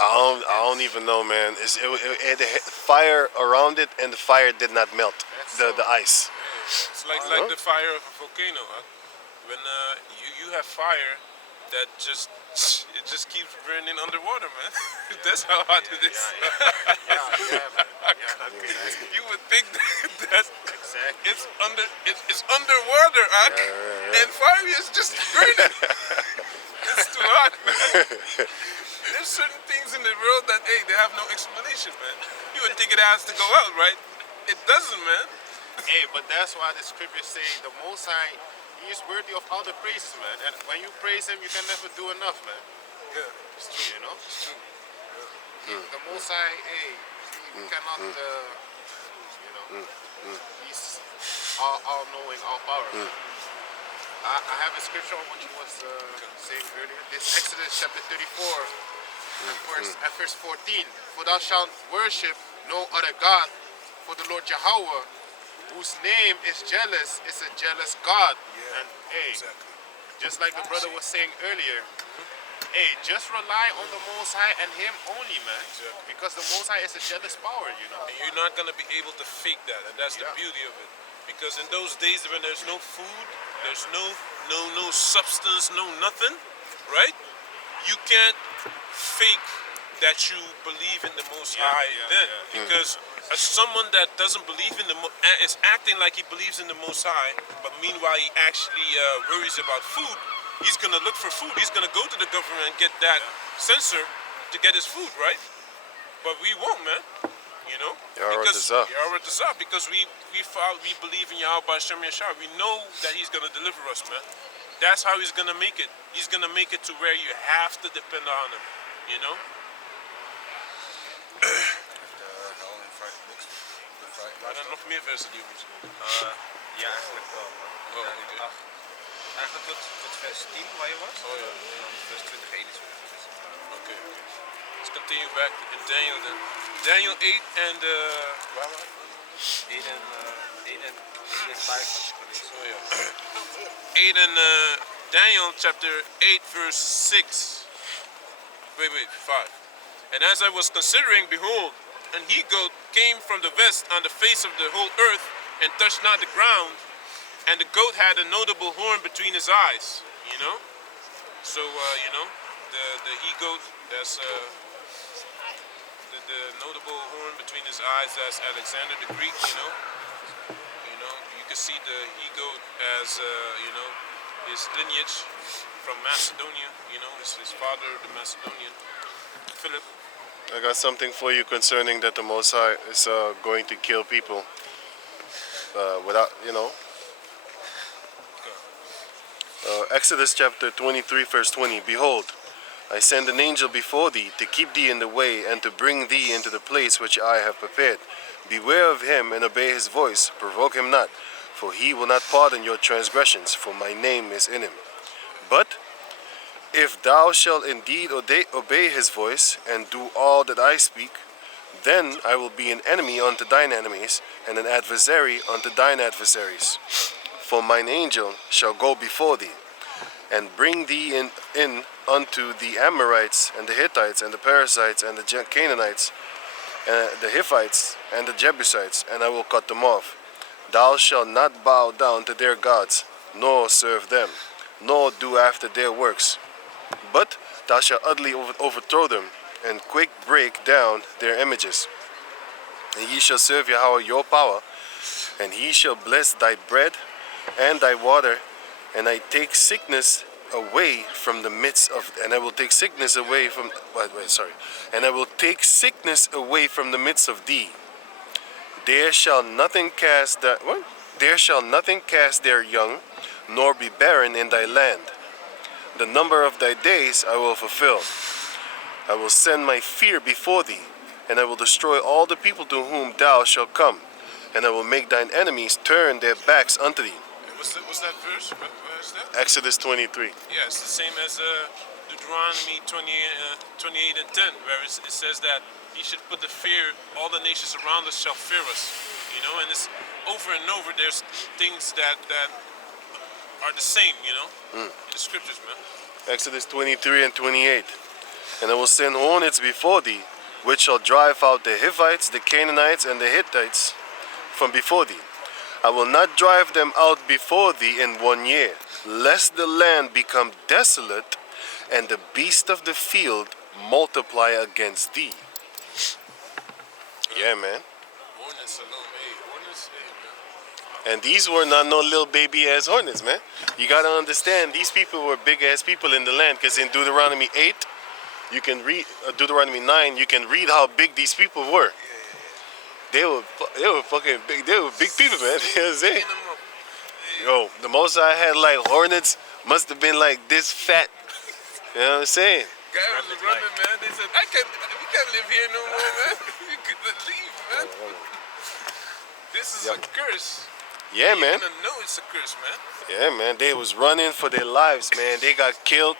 I don't even know, man. It had fire around it, and the fire did not melt the ice. It's like the fire of a volcano. Huh? When you have fire, that it just keeps burning underwater, man. That's how hot it is. You would think that it's underwater, Ak, and fire is just burning. It's too hot, man. There's certain things in the world that they have no explanation, man. You would think it has to go out, right? It doesn't, man. Hey, but that's why the scriptures say the Most High, He is worthy of all the praises, man. And when you praise Him, you can never do enough, man. Yeah, it's true. You know? It's true. The Most High, He cannot, you know, He's all knowing, all powerful. I have a scripture on what you was saying earlier. This Exodus chapter 34, at verse 14. For thou shalt worship no other God, for the Lord Jehovah, whose name is jealous, is a jealous God. And Exactly. just like the brother was saying earlier, just rely on the Most High and Him only, man. Exactly. Because the Most High is a jealous power, you know. And you're not gonna be able to fake that, and that's the beauty of it. Because in those days when there's no food, there's no substance, no nothing, right? You can't fake that you believe in the Most High then. Because as someone that doesn't believe in is acting like he believes in the Most High, but meanwhile he actually worries about food, he's gonna look for food. He's gonna go to the government and get that sensor to get his food, right? But we won't, man. You know? Because we believe in Yahweh Hashem Yeshua. We know that He's gonna deliver us, man. That's how He's gonna make it. He's gonna make it to where you have to depend on Him. You know? Maar dan nog meer versen die we moeten doen. Ja, eigenlijk wel. Oh, oké. Eigenlijk tot vers 10 waar je was. Oh ja. En dan vers 20, 21. Okay. Let's continue back in Daniel then. Daniel 8 and 1 en 5 had je gelezen. Oh yeah. 8 and Daniel chapter 8 verse 6. Wait, 5. And as I was considering, behold, an he-goat came from the west on the face of the whole earth and touched not the ground, and the goat had a notable horn between his eyes. You know? So you know, the he-goat, that's the notable horn between his eyes, that's Alexander the Greek, you know. You can see the he-goat as you know, his lineage from Macedonia, you know, his father, the Macedonian, Philip. I got something for you concerning that the Most High is going to kill people without, you know. Exodus chapter 23 verse 20. Behold, I send an angel before thee to keep thee in the way and to bring thee into the place which I have prepared. Beware of him and obey his voice. Provoke him not, for he will not pardon your transgressions, for my name is in him. But if thou shalt indeed obey his voice and do all that I speak, then I will be an enemy unto thine enemies and an adversary unto thine adversaries. For mine angel shall go before thee and bring thee in unto the Amorites and the Hittites and the Perizzites and the Canaanites and the Hivites and the Jebusites, and I will cut them off. Thou shalt not bow down to their gods, nor serve them, nor do after their works. But thou shalt utterly overthrow them, and quick break down their images. And ye shall serve Yahweh your power, and he shall bless thy bread and thy water, and I take sickness away from the midst of, and I will take sickness away from, and I will take sickness away from the midst of thee. There shall nothing cast their young, nor be barren in thy land. The number of thy days I will fulfill. I will send my fear before thee, and I will destroy all the people to whom thou shalt come, and I will make thine enemies turn their backs unto thee. What's that verse? Where is that? Exodus 23. Yeah, it's the same as Deuteronomy 28 and 10, where it says that he should put the fear, all the nations around us shall fear us. You know, and it's over and over, there's things that are the same, you know, in the scriptures, man. Exodus 23 and 28. And I will send hornets before thee, which shall drive out the Hivites, the Canaanites, and the Hittites from before thee. I will not drive them out before thee in 1 year, lest the land become desolate, and the beasts of the field multiply against thee. Yeah, man. Hornets alone, hey, hornets, hey, man. And these were not no little baby ass hornets, man. You gotta understand, these people were big ass people in the land, because in Deuteronomy 8, you can read, Deuteronomy 9, you can read how big these people were. They were fucking big. They were big people, man. You know what I'm saying? Clean 'em up. Yo, the most I had like hornets must have been like this fat. You know what I'm saying? Guy was running, man. They said, we can't live here no more, man. We couldn't leave, man. This is a curse. Yeah, man. You're gonna know it's a curse, man. Yeah, man. They was running for their lives, man. They got killed.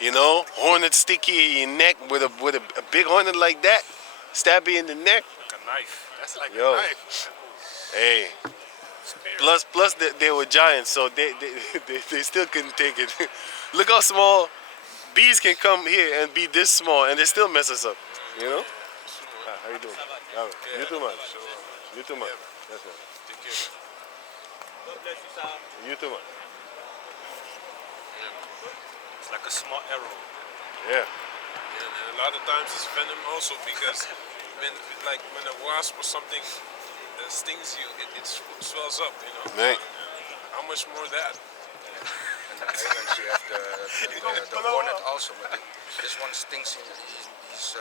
You know, hornet sticky in your neck with a big hornet like that, stab you in the neck. Like a knife. That's like Yo. a knife. Hey. Plus they were giants, so they still couldn't take it. Look how small bees can come here and be this small, and they still mess us up. You know? How you doing? You too, man. You too, man. That's right. Take care, man. You too, man. It's like a small arrow. Yeah. And a lot of times it's venom also because when a wasp or something stings you, it swells up, you know. Man. How much more that? And the islands you have the hornet also, but this one stings. He's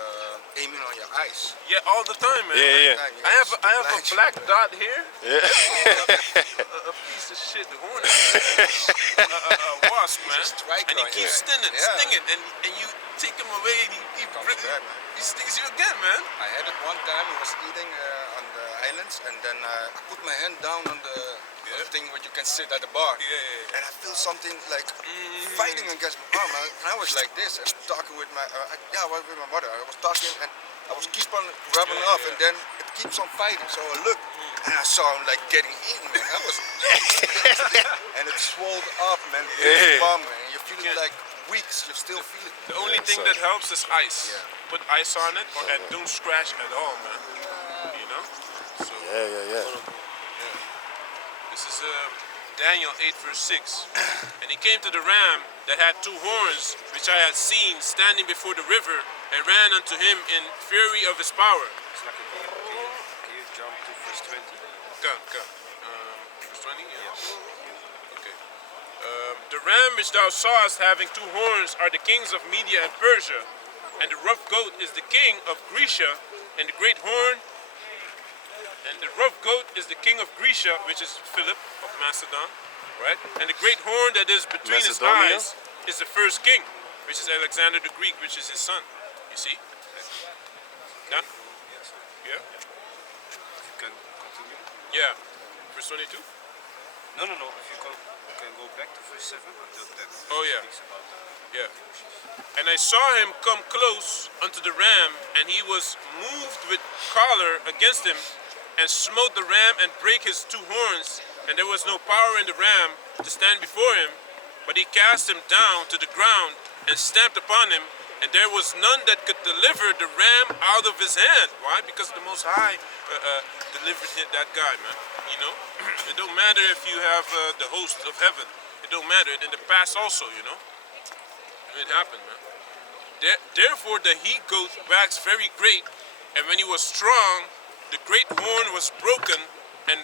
aiming on your eyes. Yeah, all the time, man. Yeah. I have a black dot here. Yeah. A piece of shit hornet, man. A wasp, man. And he keeps stinging, and you take him away, and he stings you again, man. I had it one time. I was eating on the islands, and then I put my hand down on the thing where you can sit at the bar, and I feel something like fighting against my arm. And I was like this, and talking with my I was with my mother. I was talking, and I was keep on rubbing off, and then it keeps on fighting. So I looked, and I saw him like getting eaten. Man. I was, and it swelled up, man. Bomb, man. You feel it like weeks. You still feel it. The only thing that helps is ice. Put ice on it, and don't scratch at all, man. You know. So, Yeah. This is Daniel 8 verse 6. And he came to the ram that had two horns, which I had seen standing before the river, and ran unto him in fury of his power. It's like a can you jump to verse 20? Come. Verse 20? Yeah. Okay. The ram which thou sawest having two horns are the kings of Media and Persia, and the rough goat is the king of Grecia, and the great horn, and the rough goat is the king of Grecia, which is Philip of Macedon, right? And the great horn that is between his Macedonia? eyes is the first king, which is Alexander the Greek, which is his son. You see? Yeah? Yeah? You can continue. Yeah. Verse 22? No. If you can go back to verse 7 until that. Oh, yeah. Speaks about Yeah. And I saw him come close unto the ram, and he was moved with choler against him, and smote the ram and brake his two horns, and there was no power in the ram to stand before him, but he cast him down to the ground and stamped upon him, and there was none that could deliver the ram out of his hand. Why? Because the Most High delivered that guy, man. You know, it don't matter if you have the host of heaven. It don't matter. In the past also, you know, it happened, man. Therefore the he-goat waxed very great, and when he was strong, the great horn was broken, and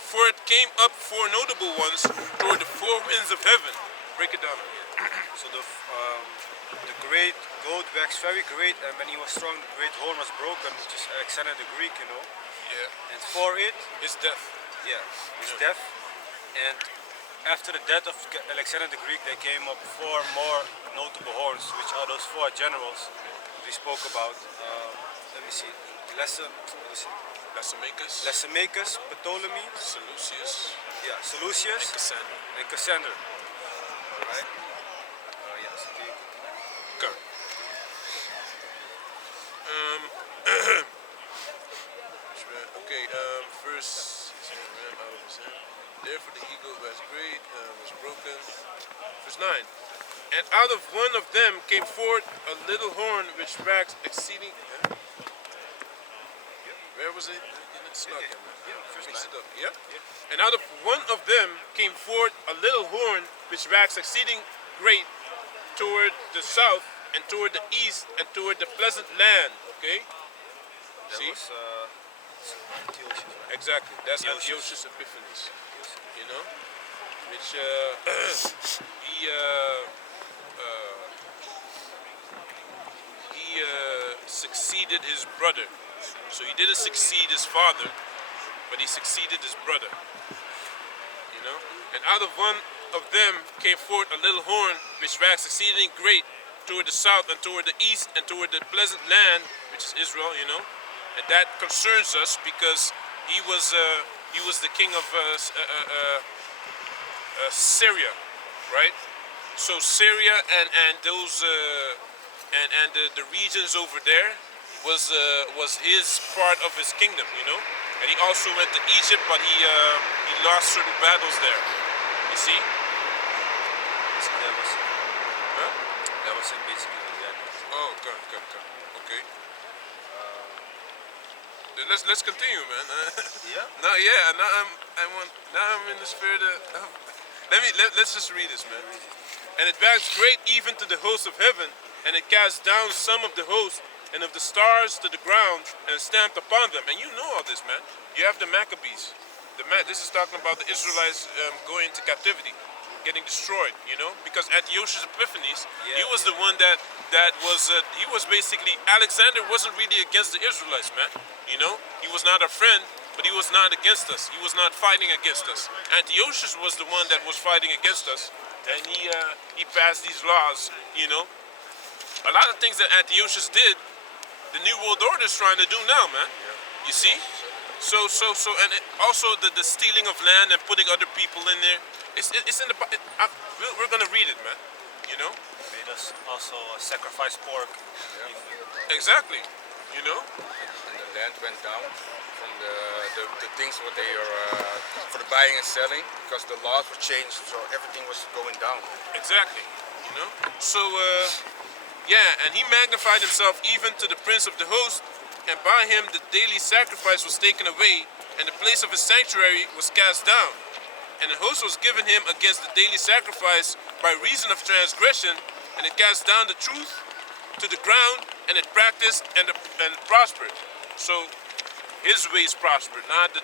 for it came up four notable ones toward the four winds of heaven. Break it down. So the great goat waxed very great, and when he was strong, the great horn was broken, which is Alexander the Greek, you know. Yeah. And for it, It's death. his death. And after the death of Alexander the Greek, there came up four more notable horns, which are those four generals we spoke about. Let me see. Lysimachus, Ptolemy, Seleucus, Seleucus, and Cassandra. and Cassander. Right? Yes, indeed. Okay. Verse ram out of his hand. Therefore the eagle was great, was broken. Verse 9. And out of one of them came forth a little horn which waxed exceeding. Where was it? Mix it up. Yeah? And out of one of them came forth a little horn which waxed exceeding great, toward the south, and toward the east, and toward the pleasant land. Okay? That See? was Antiochus, right? Exactly. That's Antiochus. Antiochus Epiphanes. You know? Which he succeeded his brother. So he didn't succeed his father, but he succeeded his brother. You know? And out of one of them came forth a little horn, which waxed exceeding great toward the south and toward the east and toward the pleasant land, which is Israel, you know. And that concerns us because he was the king of Syria, right? So Syria and those and the regions over there was his part of his kingdom, you know. And he also went to Egypt, but he lost certain battles there. You see? So that was Huh? that was him basically the end. Oh, good. Okay. Let's continue, man. Yeah. Now I'm in the spirit of. Let's just read this, man. And it waxed great even to the host of heaven, and it cast down some of the host and of the stars to the ground, and stamped upon them. And you know all this, man. You have the Maccabees. This is talking about the Israelites going into captivity, getting destroyed. You know, because Antiochus Epiphanes, he was the one that was he was basically Alexander wasn't really against the Israelites, man. You know, he was not a friend, but he was not against us. He was not fighting against us. Antiochus was the one that was fighting against us, and he passed these laws. You know, a lot of things that Antiochus did, the New World Order is trying to do now, man. You see? So, and also the stealing of land and putting other people in there. It's in the. We're gonna read it, man. You know? Made us also sacrifice pork. Exactly. You know? And the land went down from the things what they are for the buying and selling, because the laws were changed, so everything was going down. Exactly. You know? So, yeah, and he magnified himself even to the prince of the host, and by him the daily sacrifice was taken away, and the place of his sanctuary was cast down. And the host was given him against the daily sacrifice by reason of transgression, and it cast down the truth to the ground, and it practiced and prospered. So his ways prospered, not the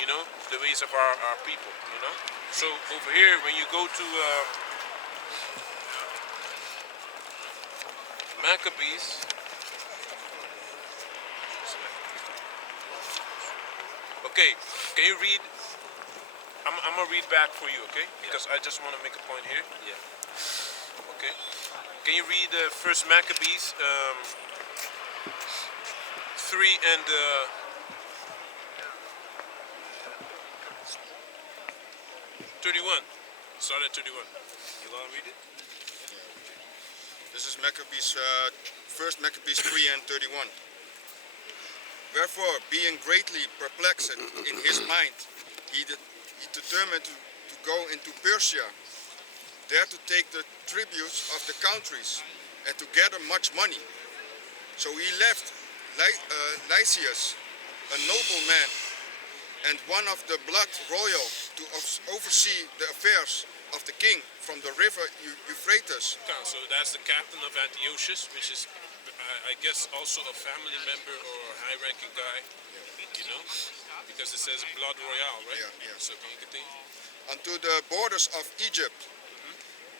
you know, the ways of our people, you know. So over here, when you go to Maccabees, okay, can you read? I'm gonna read back for you, okay? Because I just want to make a point here. Yeah. Okay. Can you read First Maccabees 3 and 31? Start at 31. You wanna read it? This is Maccabees, first Maccabees 3 and 31. Wherefore, being greatly perplexed in his mind, he determined to go into Persia, there to take the tributes of the countries, and to gather much money. So he left Lysias, a noble man, and one of the blood royal, to oversee the affairs of the king from the river Euphrates. So that's the captain of Antiochus, which is, I guess, also a family member or a high-ranking guy, you know, because it says blood royal, right? Yeah. So can you continue? Unto the borders of Egypt,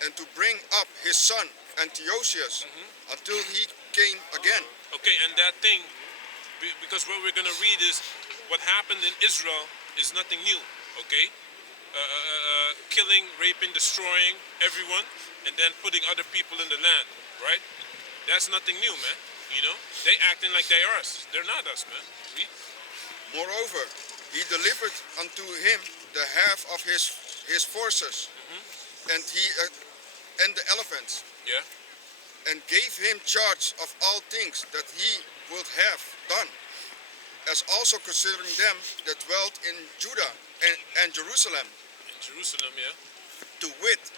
and to bring up his son Antiochus until he came again. Okay, and that thing, because what we're going to read is what happened in Israel is nothing new, okay? Killing, raping, destroying everyone, and then putting other people in the land, right? That's nothing new, man. You know, they acting like they are us. They're not us, man. Read. Moreover, he delivered unto him the half of his forces, and the elephants, Yeah. and gave him charge of all things that he would have done, as also considering them that dwelt in Judah and Jerusalem, In Jerusalem, yeah. to wit,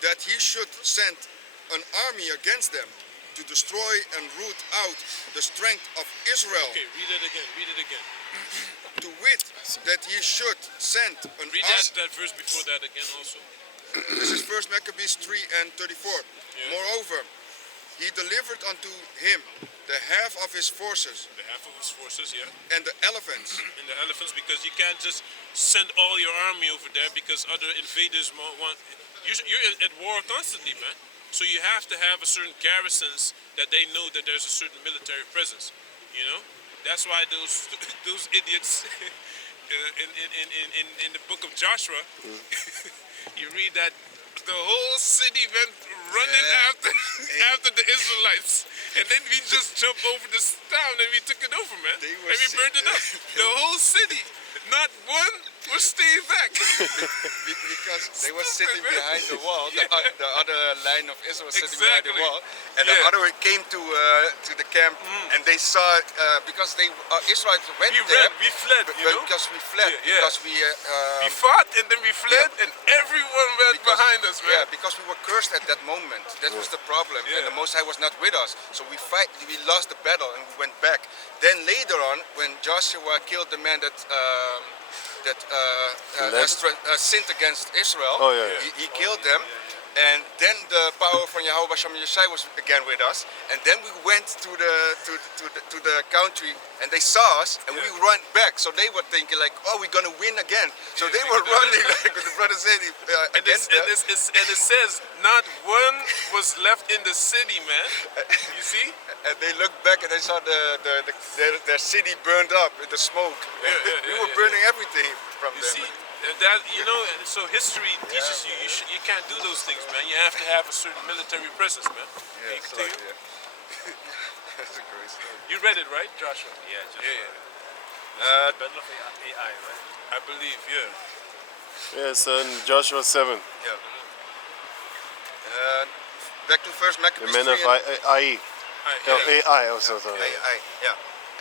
that he should send an army against them to destroy and root out the strength of Israel. Okay, read it again. Read it again. To wit, that he should send an Read army. that verse before that again also. This is 1 Maccabees 3 and 34. Yeah. Moreover, he delivered unto him the half of his forces The half of his forces, yeah. and the elephants. And the elephants, because you can't just send all your army over there because other invaders want. You're at war constantly, man. So you have to have a certain garrisons that they know that there's a certain military presence. You know, that's why those those idiots in the book of Joshua, you read that the whole city went running after after the Israelites, and then we just jumped over this town and we took it over, man, They and were we burned it up. The whole city, not one was staying back. Because they were sitting man. behind the wall, the other line of Israel was sitting behind the Exactly. wall, and Yeah. the other came to the camp, and they saw because they Israelites went there. We fled, you know. Because we fled, Yeah. because we We fought and then we fled, and everyone went behind us, man. yeah, because we were cursed at that moment. That was the problem, and Yeah. the Most High was not with us. So we lost the battle, and we went back. Then later on, when Joshua killed the man that sinned against Israel, Oh, yeah. he killed them. And then the power from Yahweh Shem Yeshai was again with us, and then we went to the country, and they saw us, and we ran back. So they were thinking like, oh, we're gonna win again. So they were running like what the brother said against them. And it says not one was left in the city, man. You see? And they looked back and they saw their city burned up with the smoke. We were burning everything from You them. see? That, you know, so history teaches you you can't do those things, man. You have to have a certain military presence, man. Yeah, You so, continue? yeah. That's a great story. You read it, right, Joshua? Yeah, just Yeah. battle of AI, right? I believe, yeah. Yes, in Joshua 7. Yeah. Back to First The Maccabees men 3 of and- AI. No, Yeah. AI also. sorry. AI, yeah.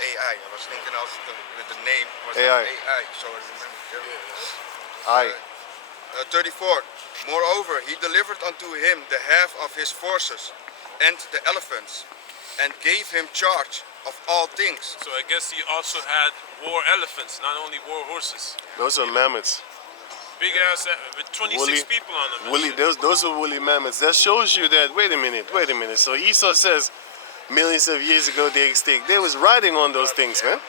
AI. I was thinking also with the name was AI. AI, so I remember. I. 34. Moreover, he delivered unto him the half of his forces and the elephants, and gave him charge of all things. So I guess he also had war elephants, not only war horses. Those are mammoths. Big ass with 26 Woolly- people on them. and Woolly, shit. those are woolly mammoths. That shows you that, wait a minute. So Esau says millions of years ago they extinct. They was riding on those things, man.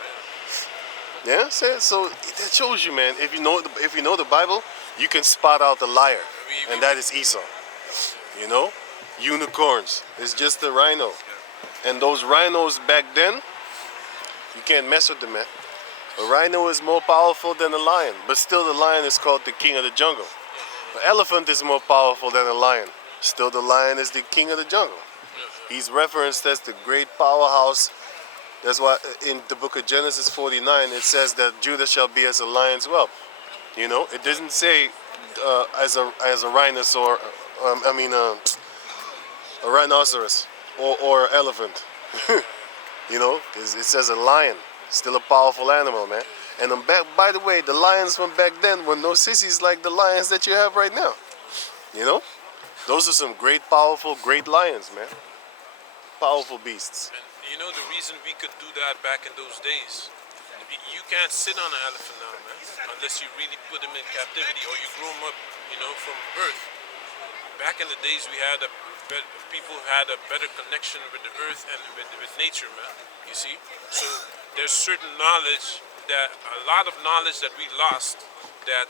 Yeah, so that shows you, man. If you know the Bible, you can spot out the liar, and that is Esau. You know, unicorns. It's just a rhino, and those rhinos back then, you can't mess with them, man. A rhino is more powerful than a lion, but still the lion is called the king of the jungle. The elephant is more powerful than a lion. Still the lion is the king of the jungle. He's referenced as the great powerhouse. That's why in the book of Genesis 49 it says that Judah shall be as a lion's whelp. You know, it doesn't say as a rhinoceros. A rhinoceros or elephant. You know, it says a lion. Still a powerful animal, man. And by the way, the lions from back then were no sissies like the lions that you have right now. You know, those are some great lions, man. Powerful beasts. And you know the reason we could do that back in those days? You can't sit on an elephant now, man, unless you really put him in captivity or you grow him up, you know, from birth. Back in the days, people had a better connection with the earth and with nature, man. You see, so there's certain knowledge a lot of knowledge that we lost that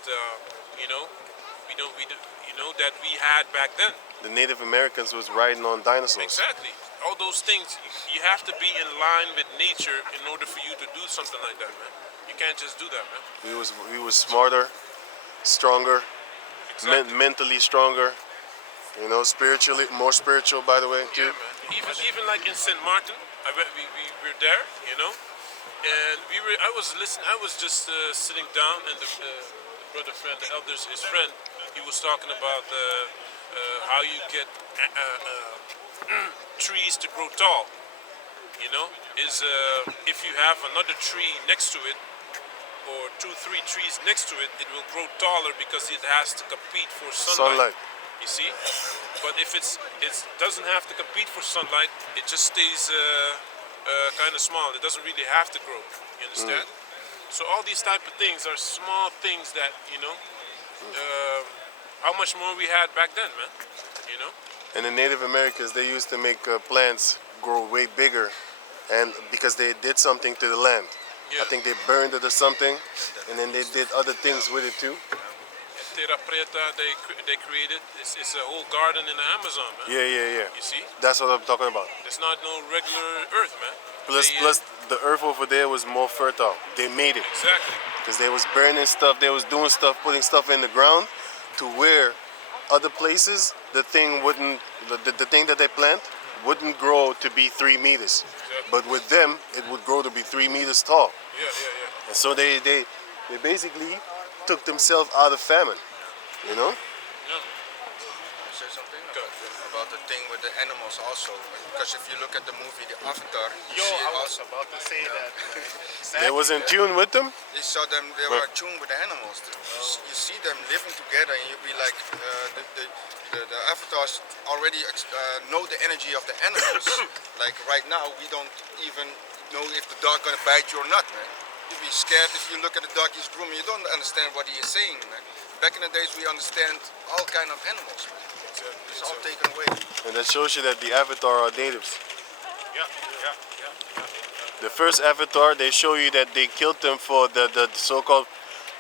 that we had back then. The Native Americans was riding on dinosaurs. Exactly. All those things, you have to be in line with nature in order for you to do something like that, man. You can't just do that, man. We was smarter, stronger, Exactly. mentally stronger. You know, spiritually more spiritual, by the way, too. Yeah, man. Even like in St. Martin, we were there, you know, and I was listening. I was just sitting down, and the brother friend, the elders, his friend, he was talking about how you get trees to grow tall. You know, is if you have another tree next to it, or 2-3 trees next to it, it will grow taller because it has to compete for sunlight. You see, but if it doesn't have to compete for sunlight, it just stays kind of small. It doesn't really have to grow. You understand? So all these type of things are small things that how much more we had back then, man. You know. And the Native Americans, they used to make plants grow way bigger, and because they did something to the land. Yeah. I think they burned it or something, and then they did other things with it too. Terra Preta they created. It's a whole garden in the Amazon, man. Yeah. You see? That's what I'm talking about. It's not no regular earth, man. Plus, the earth over there was more fertile. They made it Exactly. because they was burning stuff, they was doing stuff, putting stuff in the ground, to where other places the thing wouldn't, the thing that they plant wouldn't grow to be 3 meters. Exactly. But with them, it would grow to be 3 meters tall. Yeah. And so they basically took themselves out of famine, you know? Yeah. Say something about the thing with the animals also, because if you look at the movie The Avatar, you see it also. about to say that. They was in tune with them. You saw them; they were tuned with the animals. You see them living together, and you'd be like, the avatars already know the energy of the animals. Like right now, we don't even know if the dog gonna bite you or not, man. You'd be scared if you look at the dog he's grooming. You don't understand what he is saying, man. Back in the days, we understand all kind of animals, man. It's all taken away. And that shows you that the Avatar are natives. Yeah. The first Avatar, they show you that they killed them for the so-called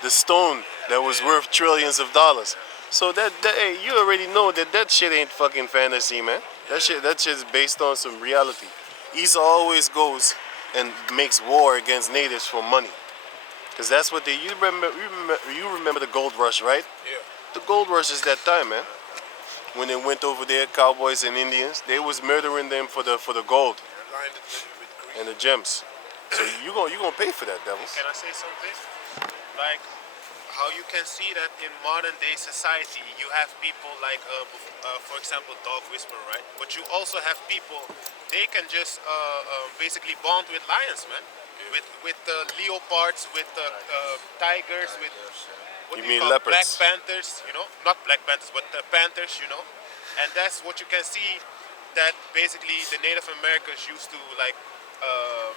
the stone that was worth trillions of dollars. So that hey, you already know that shit ain't fucking fantasy, man. That shit is based on some reality. Esau always goes and makes war against natives for money, because that's what they. You remember the gold rush, right? Yeah. The gold rush is that time, man. When they went over there, cowboys and Indians, they was murdering them for the gold Lined it with green. and the gems. So you gonna pay for that, devils. Can I say something? Like how you can see that in modern day society, you have people like, for example, dog whisperer, right? But you also have people, they can just basically bond with lions, man. With leopards, with tigers, with what You do mean call leopards? Black panthers, you know, not black panthers, but panthers, you know. And that's what you can see, that basically the Native Americans used to like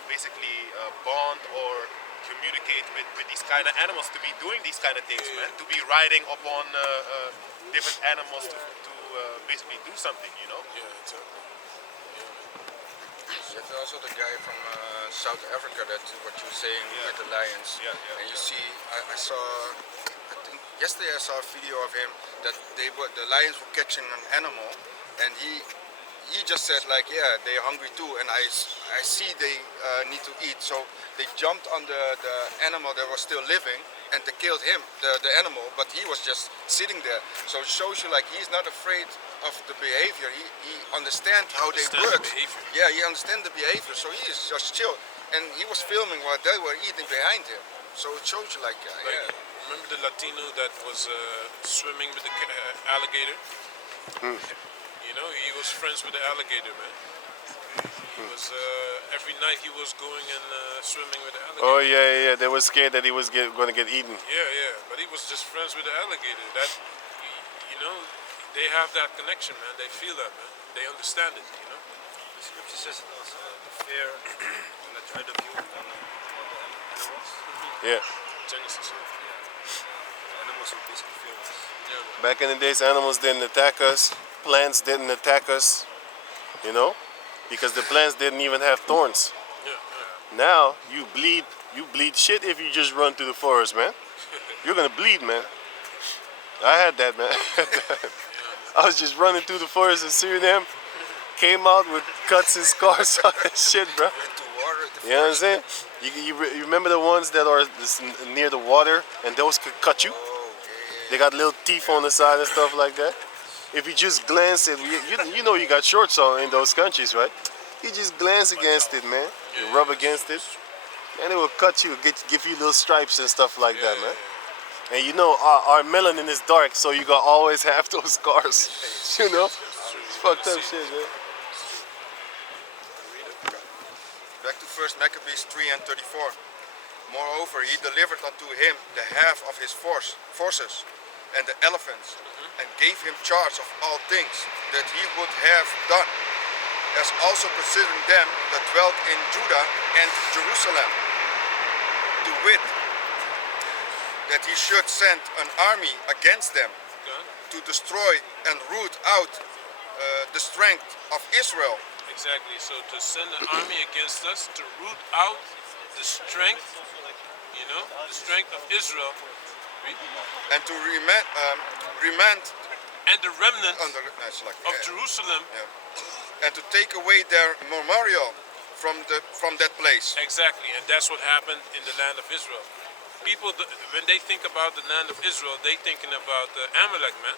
basically bond or communicate with these kind of animals, to be doing these kind of things, man, to be riding upon different animals to basically do something, you know. Yeah, exactly. There's also the guy from South Africa, that what you were saying with the lions. And you see, I saw, I think yesterday I saw a video of him that the lions were catching an animal, and he just said like, yeah, they're hungry too, and I see they need to eat, so they jumped on the animal that was still living, and they killed him, the animal, but he was just sitting there. So it shows you like he's not afraid of the behavior. He understands how they Understands work. the behavior. Yeah, he understands the behavior, so he is just chill. And he was filming while they were eating behind him. So it shows you like, yeah. Remember the Latino that was swimming with the alligator? You know, he was friends with the alligator, man. He was every night he was going and swimming with the alligator. Oh yeah. They were scared that he was gonna get eaten. Yeah, but he was just friends with the alligator. That, you know, they have that connection, man. They feel that, man. They understand it, you know. The scripture says it also, the fear and the dread of you on the animals. Yeah. Genesis. The animals will basically fear us. Yeah. Back in the days, animals didn't attack us. Plants didn't attack us. You know, because the plants didn't even have thorns. Yeah. Now you bleed shit if you just run through the forest, man. You're gonna bleed, man. I had that, man. I was just running through the forest in Suriname, came out with cuts and scars on that shit, bro. Into water. You know what I'm saying? You remember the ones that are near the water, and those could cut you? They got little teeth on the side and stuff like that. If you just glance at, you know you got shorts on in those countries, right? You just glance against it, man. You rub against it, and it will cut you, give you little stripes and stuff like that, man. And you know our melanin is dark, so you gotta always have those scars. You know, it's fucked up shit, man. Back to 1 Maccabees 3 and 34. Moreover, he delivered unto him the half of his forces and the elephants, and gave him charge of all things that he would have done, as also considering them that dwelt in Judah and Jerusalem, to wit, that he should send an army against them, to destroy and root out the strength of Israel. Exactly. So to send an army against us to root out the strength, the strength of Israel, And to remand and the remnant on the, it's like, of Jerusalem. yeah. And to take away their memorial from that place. Exactly, and that's what happened in the land of Israel. People, when they think about the land of Israel, they thinking about the Amalek, man,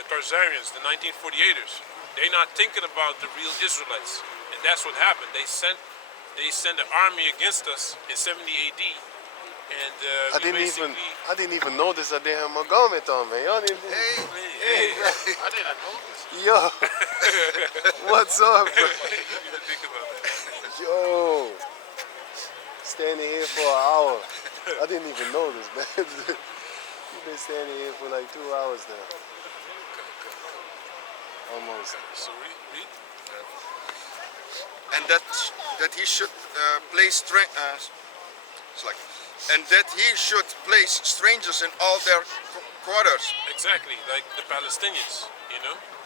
the Tarzarians, the 1948ers. They're not thinking about the real Israelites, and that's what happened. They sent an army against us in 70 AD, and I didn't even notice that they had my garment on, man. Y'all didn't. Hey, I didn't know this. Yo, what's up, bro? you think about that. Yo, standing here for an hour. I didn't even notice, man. You've been standing here for like 2 hours now. Almost. So read. And that he should place and that he should place strangers in all their quarters. Exactly, like the Palestinians,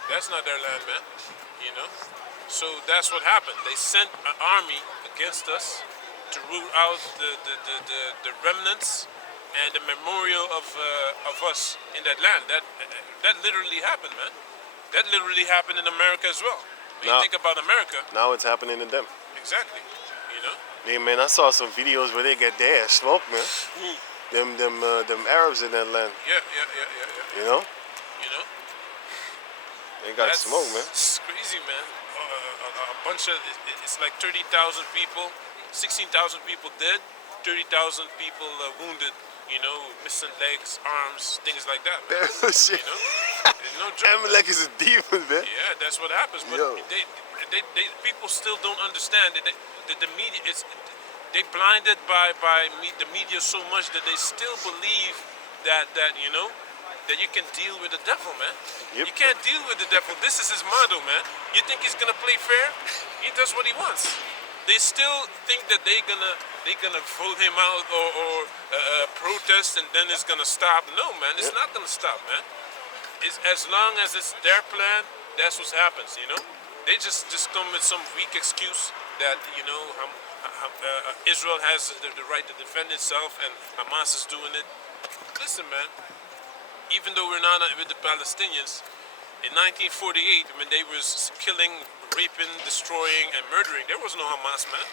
That's not their land, man, So that's what happened. They sent an army against us to root out the remnants and the memorial of us in that land. That literally happened, man. That literally happened in America as well. When you think about America. Now it's happening to them. Exactly, Yeah, man, I saw some videos where they get their ass smoked, man. Them Arabs in that land. Yeah. You know? They got That's smoked, man. It's crazy, man. A bunch of, it's like 30,000 people, 16,000 people dead, 30,000 people wounded, missing legs, arms, things like that, man. Shit. There's no joke. Amalek is a demon, man. Yeah, that's what happens. But they people still don't understand that the media is, they blinded by the media so much that they still believe that that you can deal with the devil, man. Yep. You can't deal with the devil. This is his motto, man. You think he's gonna play fair? He does what he wants. They still think that they're gonna vote him out or protest and then it's gonna stop. No, man, it's not gonna stop, man. It's, as long as it's their plan, that's what happens. They just come with some weak excuse that Israel has the right to defend itself and Hamas is doing it. Listen, man. Even though we're not with the Palestinians, in 1948, when they was killing, raping, destroying, and murdering, there was no Hamas, man.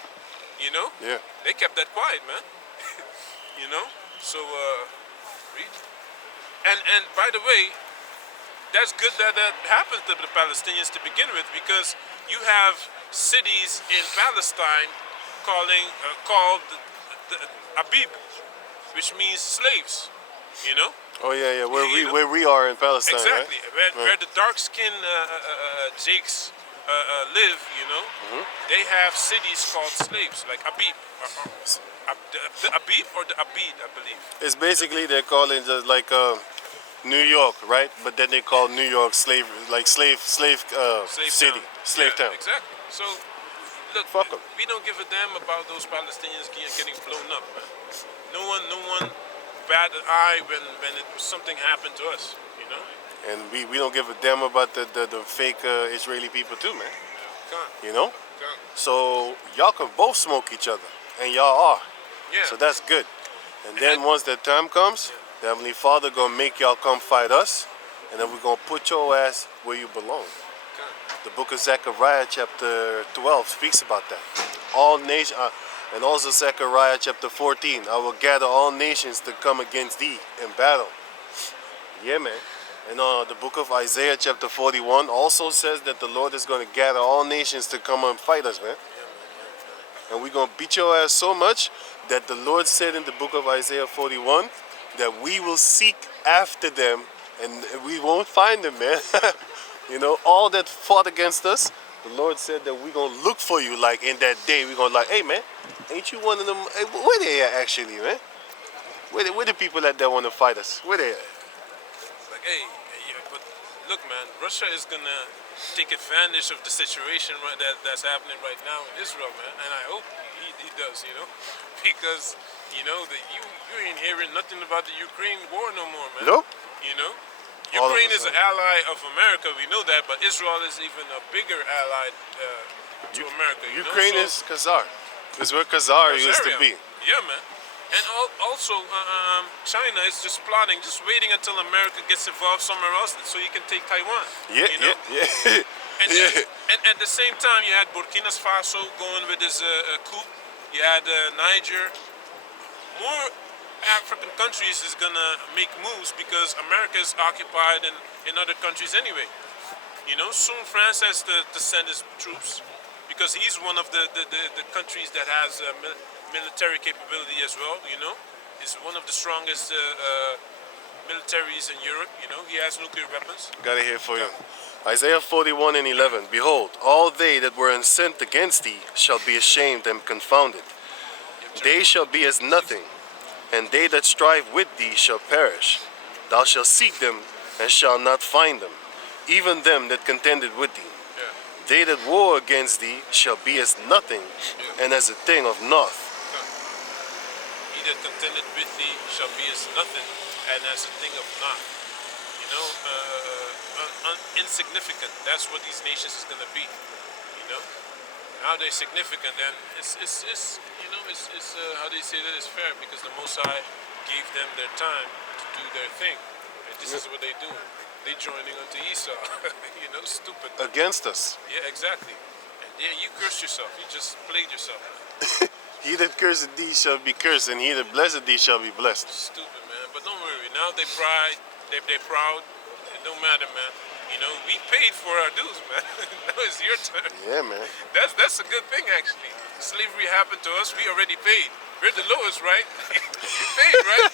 Yeah. They kept that quiet, man. So read. And by the way, that's good that happened to the Palestinians to begin with, because you have cities in Palestine called the Abib, which means slaves. Oh yeah, where we are in Palestine, Exactly. right? Where the dark-skinned Jakes live, they have cities called slaves, like Abib. The Abib or the Abid, I believe. It's basically they're calling just like New York, right? But then they call New York slave city, slave town. Exactly. So, look, Fuck 'em. we don't give a damn about those Palestinians getting blown up, man. No one bat an eye when something happened to us, And we don't give a damn about the fake Israeli people too, man. Can't. So y'all can both smoke each other, and y'all are. Yeah. So that's good. And then once that time comes, the Heavenly Father gonna make y'all come fight us, and then we're gonna put your ass where you belong. The book of Zechariah chapter 12 speaks about that. All nations, and also Zechariah chapter 14, I will gather all nations to come against thee in battle. Yeah, man. And the book of Isaiah chapter 41 also says that the Lord is going to gather all nations to come and fight us, man. And we're going to beat your ass so much that the Lord said in the book of Isaiah 41 that we will seek after them and we won't find them, man. All that fought against us, the Lord said that we're going to look for you, like in that day. We're going to like, hey, man, ain't you one of them? Hey, where they at actually, man? Where the people that want to fight us? Where they at? Like, hey, but look, man, Russia is gonna take advantage of the situation that's happening right now in Israel, man, and I hope he does, because you ain't hearing nothing about the Ukraine war no more, man. Nope. all of Ukraine a is an sudden. ally of America, we know that, but Israel is even a bigger ally to America. You Ukraine know? is Khazar. Is where Khazar used to area. be. Yeah, man. And also, China is just plotting, just waiting until America gets involved somewhere else so you can take Taiwan. Yeah, you know? yeah. And, Yeah. and at the same time, you had Burkina Faso going with his coup. You had Niger. More African countries is gonna make moves because America is occupied in other countries anyway. You know, soon France has to send his troops because he's one of the countries that has military capability as well. You know, he's one of the strongest militaries in Europe. You know, he has nuclear weapons. Got it here for you. Isaiah 41 and 11. Behold, all they that were incensed against thee shall be ashamed and confounded. They shall be as nothing, and they that strive with thee shall perish. Thou shalt seek them and shalt not find them, even them that contended with thee. Yeah. They that war against thee shall be as nothing, and as a thing of naught. He that contended with thee shall be as nothing and as a thing of naught. You know, insignificant. That's what these nations is gonna be. You know, how they're significant, and it's you know it's how they say that is fair because the Most High gave them their time to do their thing, and this is what they do. They joining unto Esau. You know, stupid. Against us. Yeah, exactly. And yeah, you cursed yourself. You just played yourself. He that curseth thee shall be cursed, and he that blesseth thee shall be blessed. Stupid, man. But don't worry. Now they pride. They're proud. It don't matter, man. You know, we paid for our dues, man. Now it's your turn. Yeah, man. That's a good thing, actually. Slavery happened to us. We already paid. We're the lowest, right? We paid, right?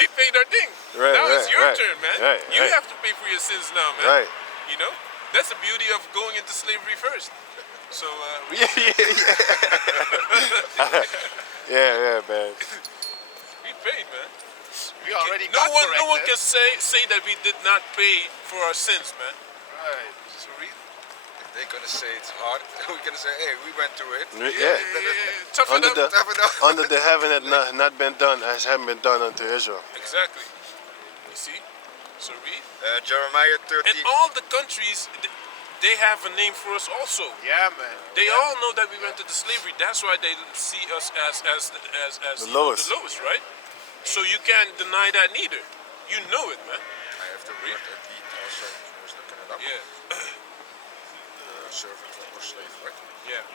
We paid our thing. Right, now it's right, your right. turn, man. Right, You right. have to pay for your sins now, man. Right. You know, that's the beauty of going into slavery first. So Yeah, yeah, man. we paid, man. We already No got one corrected. can say that we did not pay for our sins, man. Right. So read. If they're gonna say it's hard, we're gonna say, hey, we went through it. Yeah. Toughen Under up. the under the heaven had not been done as haven't been done unto Israel. Exactly. You see? So read. Jeremiah 13. And all the countries, they have a name for us also. Yeah, man. They all know that we went into slavery. That's why they see us as The lowest. the lowest, right? So you can't deny that neither. You know it, man. I have to read that deed also. I was looking it up. Yeah. Servant or slave, right? Yeah.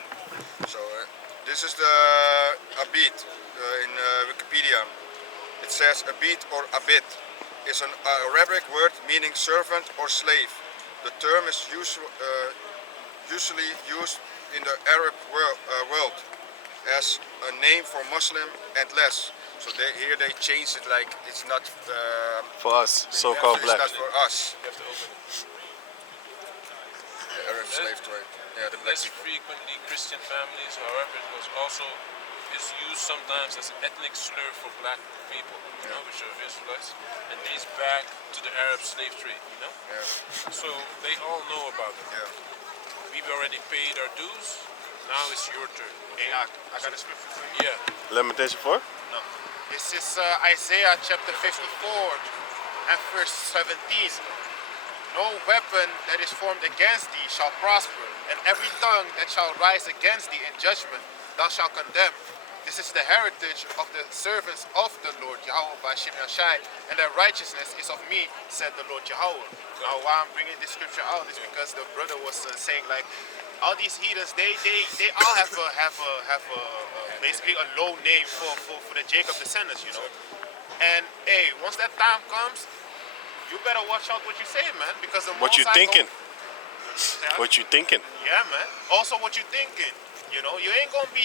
So this is the abid in Wikipedia. It says abid or abid is an Arabic word meaning servant or slave. The term is usually used in the Arab world as a name for Muslim and less. So here they changed it like it's not For us, so-called it's black. not for us. You have to open it. The Arab slave trade. Yeah, the black Less people. frequently Christian families, however, it was also is used sometimes as an ethnic slur for black people, you know, which are Israelites, and dates back to the Arab slave trade, you know. Yeah, So they all know about it. yeah. We've already paid our dues. Now it's your turn. Hey, I got a scripture for you. Yeah. Lamentation 4? No. This is Isaiah chapter 54 and verse 17. No weapon that is formed against thee shall prosper, and every tongue that shall rise against thee in judgment thou shalt condemn. This is the heritage of the servants of the Lord Yahweh by Shem Yashai, and their righteousness is of me, said the Lord Yahweh. Now why I'm bringing this scripture out is because the brother was saying like, all these heathens, they all have basically a low name for the Jacob descendants, you know. And hey, once that time comes, you better watch out what you say, man, because the What Most you High thinking? Yeah. What you thinking? Yeah, man. Also, what you thinking? You know, you ain't gonna be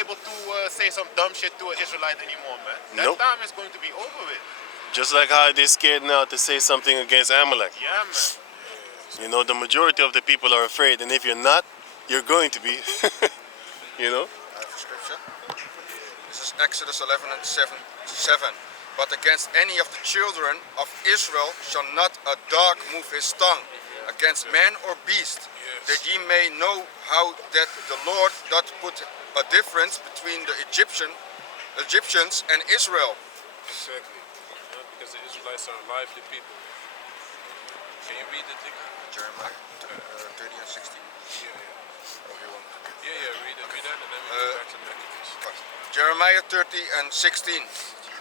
able to say some dumb shit to an Israelite anymore, man. That Nope. time is going to be over with. Just like how they're scared now to say something against Amalek. Yeah, man. You know, the majority of the people are afraid, and if you're not, you're going to be. You know? I have a scripture. This is Exodus 11 and 7. But against any of the children of Israel shall not a dog move his tongue against man or beast, that ye may know how that the Lord doth put a difference between the Egyptians and Israel. Exactly. Because the Israelites are lively people. Can you read the thing? Jeremiah 30 and 16. Yeah, yeah. Okay, one. Read that, and then we go back to Maccabees. Jeremiah 30 and 16.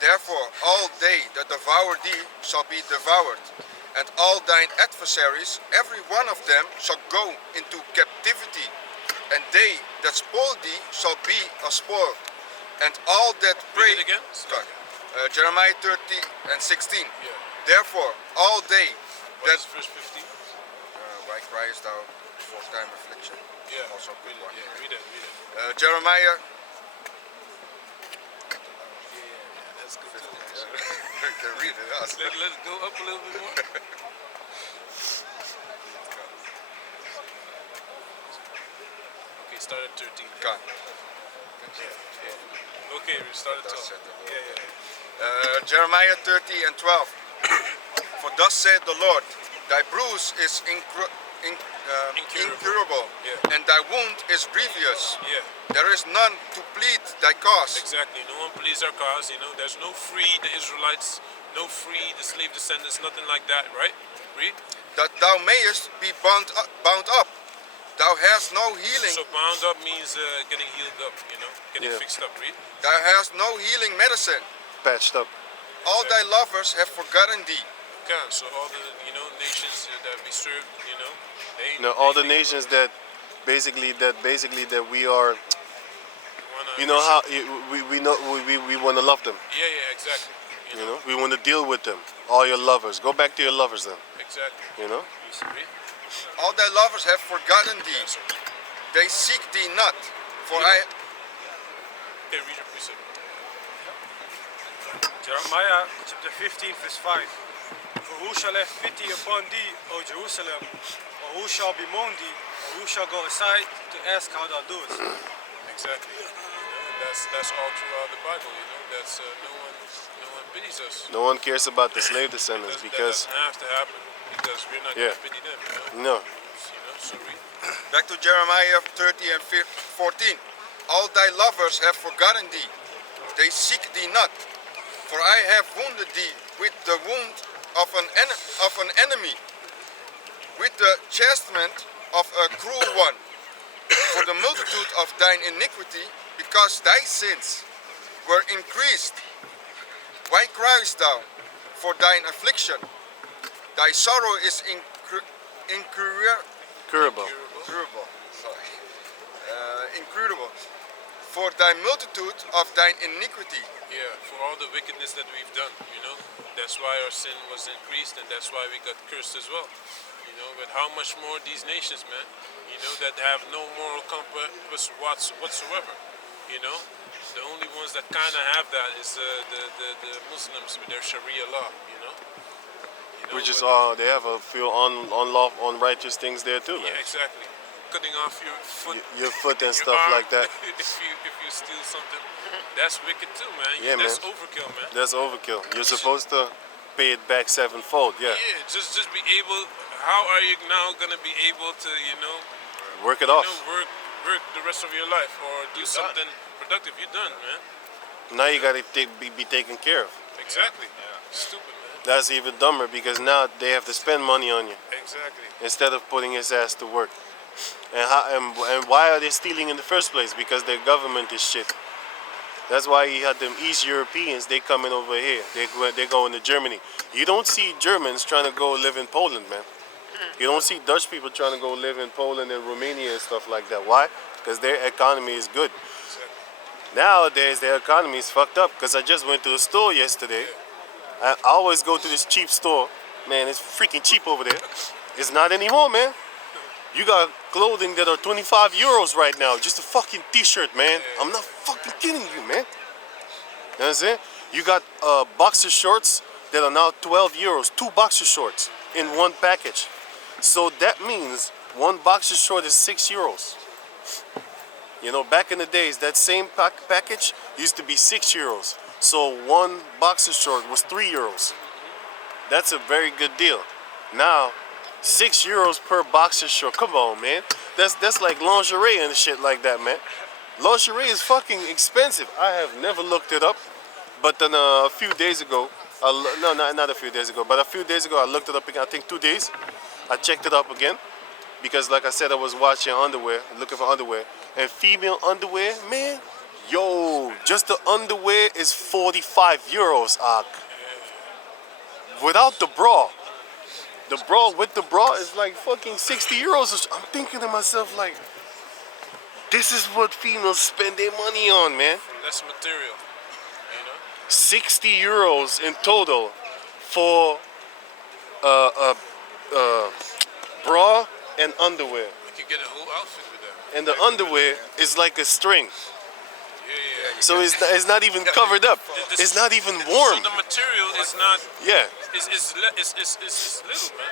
Therefore, all they that devour thee shall be devoured, and all thine adversaries, every one of them, shall go into captivity, and they that spoil thee shall be a spoil, and all that pray. Read it again. Jeremiah 30 and 16. Yeah. Therefore, all they What that. is verse 15? Why criest thou for time affliction? Yeah. Also a good one. Yeah, read it. Jeremiah. That's good too. You can read it. Huh? Let it go up a little bit more. Okay, start at 13. Kan. Okay, we start at Thus 12. said the Lord. Yeah. Jeremiah 30 and 12. For thus said the Lord, thy bruise is incurable, Yeah. and thy wound is grievous. Yeah, There is none to plead thy cause. exactly. No one pleads our cause, There's no free the Israelites, no free the slave descendants, nothing like that, right? Read. That thou mayest be bound up. Thou hast no healing. So bound up means getting healed up, getting Yeah. fixed up, read. Thou hast no healing medicine. Patched up. All thy lovers have forgotten thee. Okay, so all the, nations that we serve, they... No, all they the think nations that basically we are, wanna how we want to love them. Yeah, exactly. We want to deal with them. All your lovers. Go back to your lovers then. Exactly. Read. All thy lovers have forgotten thee. Yeah, so They seek thee not. For okay, read your precept. Jeremiah chapter 15 verse 5. For who shall have pity upon thee, O Jerusalem? Or who shall bemoan thee? Or who shall go aside to ask how thou doest? Exactly. That's all throughout the Bible, That's no one pities us. No one cares about the slave descendants That because doesn't have to happen because we're not Yeah. going to pity them, no. So read. back to Jeremiah 30 and 14. All thy lovers have forgotten thee. They seek thee not. For I have wounded thee with the wound of an enemy, with the chastisement of a cruel one. For the multitude of thine iniquity, because thy sins were increased. Why criest thou for thine affliction? Thy sorrow is Curable. incurable. For thy multitude of thine iniquity. Yeah, for all the wickedness that we've done, That's why our sin was increased and that's why we got cursed as well. But how much more these nations, man, that have no moral compass whatsoever, The only ones that kind of have that is the Muslims with their Sharia law, Which is but- they have a few unrighteous things there too, man. Yeah, exactly. Cutting off your foot. Your foot and your stuff arm, like that. if you steal something, that's wicked too, man. Yeah, That's man. overkill, man. That's overkill. You're supposed to pay it back sevenfold. Yeah. Yeah, just be able. How are you now gonna be able to, Work it off. work the rest of your life or do something productive? You're done, man. Now you gotta be taken care of. Exactly. Stupid, man. That's even dumber because now they have to spend money on you Exactly. instead of putting his ass to work. And why are they stealing in the first place? Because their government is shit. That's why you had them East Europeans. They coming over here. They going to Germany. You don't see Germans trying to go live in Poland, man. You don't see Dutch people trying to go live in Poland and Romania and stuff like that. Why? Because their economy is good. Nowadays, their economy is fucked up. Because I just went to the store yesterday. I always go to this cheap store. Man, it's freaking cheap over there. It's not anymore, man. You got clothing that are 25 euros right now. Just a fucking t-shirt, man. I'm not fucking kidding you, man. You know what I'm saying? You got boxer shorts that are now 12 euros. 2 boxer shorts in one package. So that means one boxer short is 6 euros. Back in the days, that same package used to be 6 euros. So one boxer short was 3 euros. That's a very good deal. Now, 6 euros per boxer short. Come on, man. That's like lingerie and shit like that, man. Lingerie is fucking expensive. I have never looked it up. But then a few days ago, not a few days ago, but a few days ago I looked it up again, I think 2 days. I checked it up again because, like I said, I was watching underwear, looking for underwear, and female underwear, man. Yo, just the underwear is 45 euros, Ak. Without the bra. The bra with the bra is like fucking 60 euros. I'm thinking to myself, like, this is what females spend their money on, man. Less material, 60 euros in total for bra and underwear. You could get a whole outfit with that. And the underwear is like a string. Yeah. So it's not even covered up. It's not even warm. So the material is not. Yeah. It's little, man.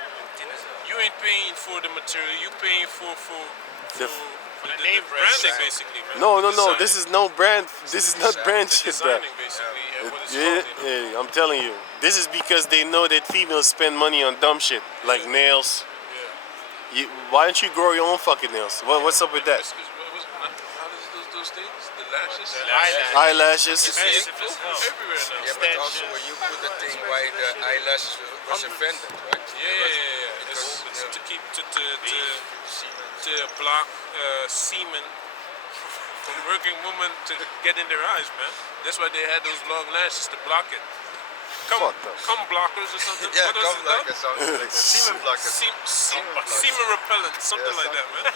You ain't paying for the material. You paying for The the branding, basically, man. No. Designing. This is no brand. This is not brand shit, bro. Designing, basically, what it's Yeah, called, you know? yeah, I'm telling you. This is because they know that females spend money on dumb shit like nails. Why don't you grow your own fucking nails? What's up with that? How does those things? The lashes? Eyelashes. You see it everywhere now. Yeah, but also when you put the thing why the eyelashes was invented, right? Yeah. It's to keep to block semen from working women to get in their eyes, man. That's why they had those long lashes to block it. Cum blockers or something. Yeah, What was come it like called? something like that. Semen blockers. Semen repellent, something Yeah, like that, man.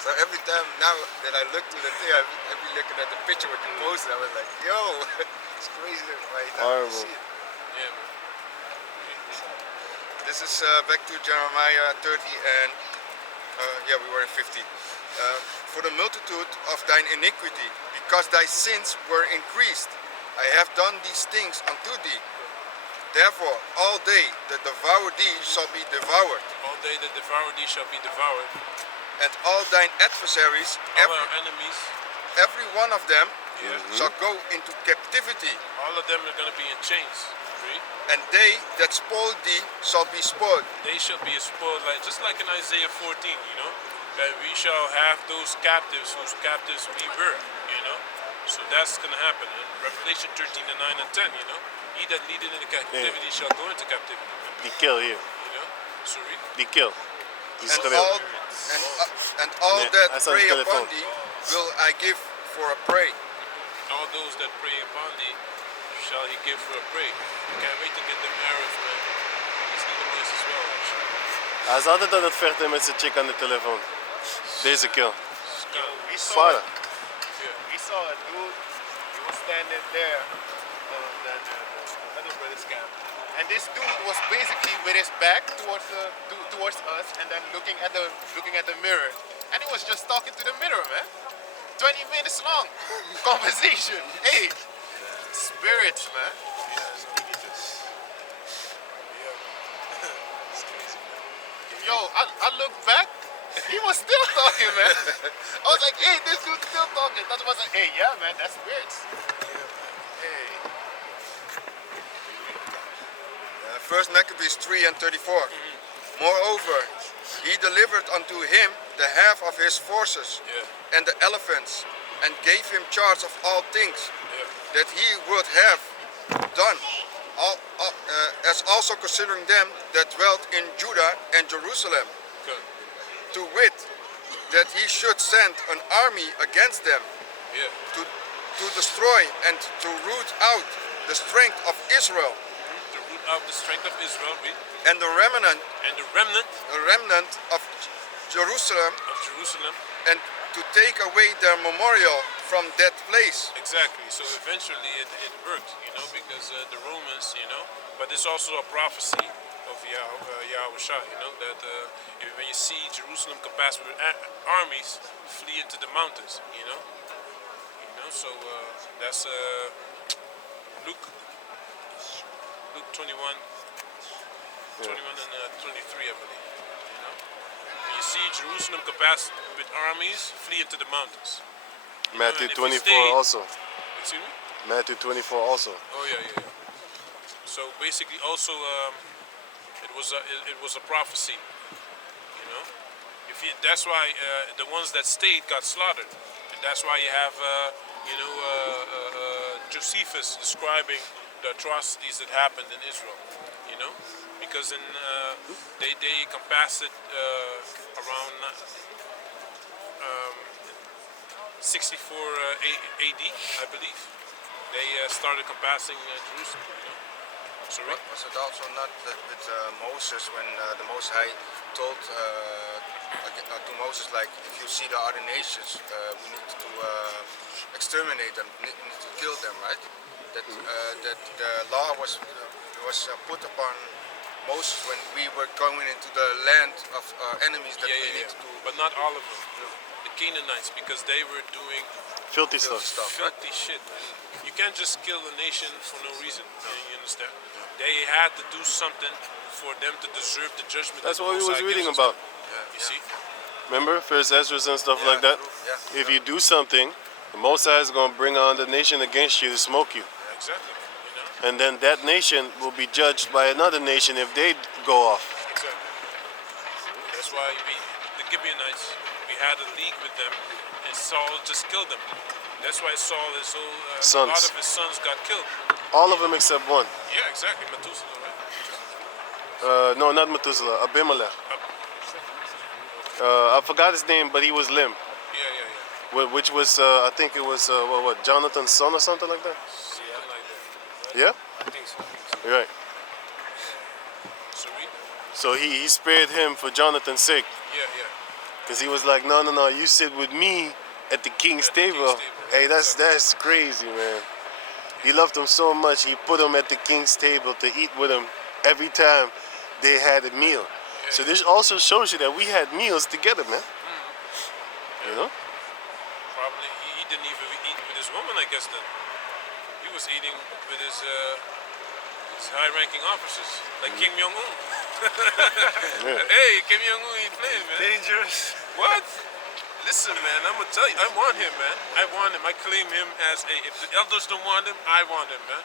So every time now that I look to the thing, I be looking at the picture with the poster. I was like, yo, it's crazy that right now. Horrible. See it. Yeah, man. This is back to Jeremiah 30 and yeah, we were in 15. For the multitude of thine iniquity, because thy sins were increased, I have done these things unto thee. Therefore, all they that devour thee shall be devoured, All day that devour thee shall be devoured. and all thine adversaries, All our enemies, every one of them, shall go into captivity, all of them are going to be in chains. Read. and they that spoil thee shall be spoiled. They shall be spoiled, just like in Isaiah 14, that we shall have those captives whose captives we were, So that's going to happen. In Revelation 13 and 9 and 10, He that leadeth into captivity shall go into captivity. Be killed here. So read. Be killed. And all Nee, that hij staat op prey de upon telefoon. thee will I give for a prey. All those that prey upon thee shall he give for a prey. Can't wait to get them Arabs, man. These Edomites as well, actually. Hij is altijd aan het vechten met zijn chick aan de telefoon. Deze kill. We saw Vader. we saw a dude. He was standing there, the other brother's camp, and this dude was basically with his back towards us, and then looking at the mirror, and he was just talking to the mirror, man. 20 minutes long conversation. Hey, spirits, man. Yo, I looked back. He was still talking, man. I was like, hey, this dude's still talking. That's why I was like, hey, yeah, man, that's spirits. Hey. 1 Maccabees 3 and 34. Moreover, he delivered unto him the half of his forces and the elephants, and gave him charge of all things that he would have done, as also considering them that dwelt in Judah and Jerusalem, Good. to wit, that he should send an army against them Yeah. to destroy and to root out the strength of Israel, To root out the strength of Israel, read. and the remnant And the remnant of Jerusalem, of Jerusalem. and to take away their memorial from that place. Exactly. So eventually it worked, because the Romans, but it's also a prophecy of Yahweh Shai, that when you see Jerusalem compassed with armies, flee into the mountains, So that's Luke 21 and 23, I believe. When you see Jerusalem compassed with armies, flee into the mountains. Matthew and if you 24 stay- also. Excuse me? Matthew 24 also. Oh yeah. So basically, also it was a prophecy. That's why the ones that stayed got slaughtered, and that's why you have Josephus describing the atrocities that happened in Israel. You know, because they compassed it around 64 AD, I believe. They started compassing Jerusalem. You know? Sorry? Was it also not that with Moses when the Most High told to Moses, like, if you see the other nations, we need to exterminate them, need to kill them, right? That that the law was put upon Moses when we were going into the land of enemies that we need to. But not all of them. The Canaanites, because they were doing Filthy stuff. filthy shit. You can't just kill a nation for no reason. You understand? They had to do something for them to deserve the judgment. That's that what we the Most was High reading gives us. about. You see? Remember, First Ezra and stuff like that. Yeah. If you do something, the Most High is going to bring on the nation against you to smoke you. Exactly. You know? And then that nation will be judged by another nation if they go off. Exactly. That's why the Gibeonites, we had a league with them, and Saul just killed them. That's why Saul, a Sons. lot of his sons got killed. All of them except one. Yeah, exactly. Methuselah, right? No, not Methuselah, Abimelech. I forgot his name, but he was Lim. Yeah. Which was, I think it was, what, Jonathan's son or something like that? Something like that. Yeah? I think so. You're right. So read? So he spared him for Jonathan's sake. Yeah. Because he was like, no, you sit with me at the king's At the king's table. table. Hey, that's crazy, man. He loved him so much, he put him at the king's table to eat with him every time they had a meal. So this also shows you that we had meals together, man. You know? Probably he didn't even eat with his woman, I guess then. He was eating with his high-ranking officers, like Kim Jong-un. Hey, Kim Jong-un ain't playing, man. Dangerous. What? Listen, man, I'm gonna tell you, I want him, man. I want him. I claim him as if the elders don't want him, I want him, man.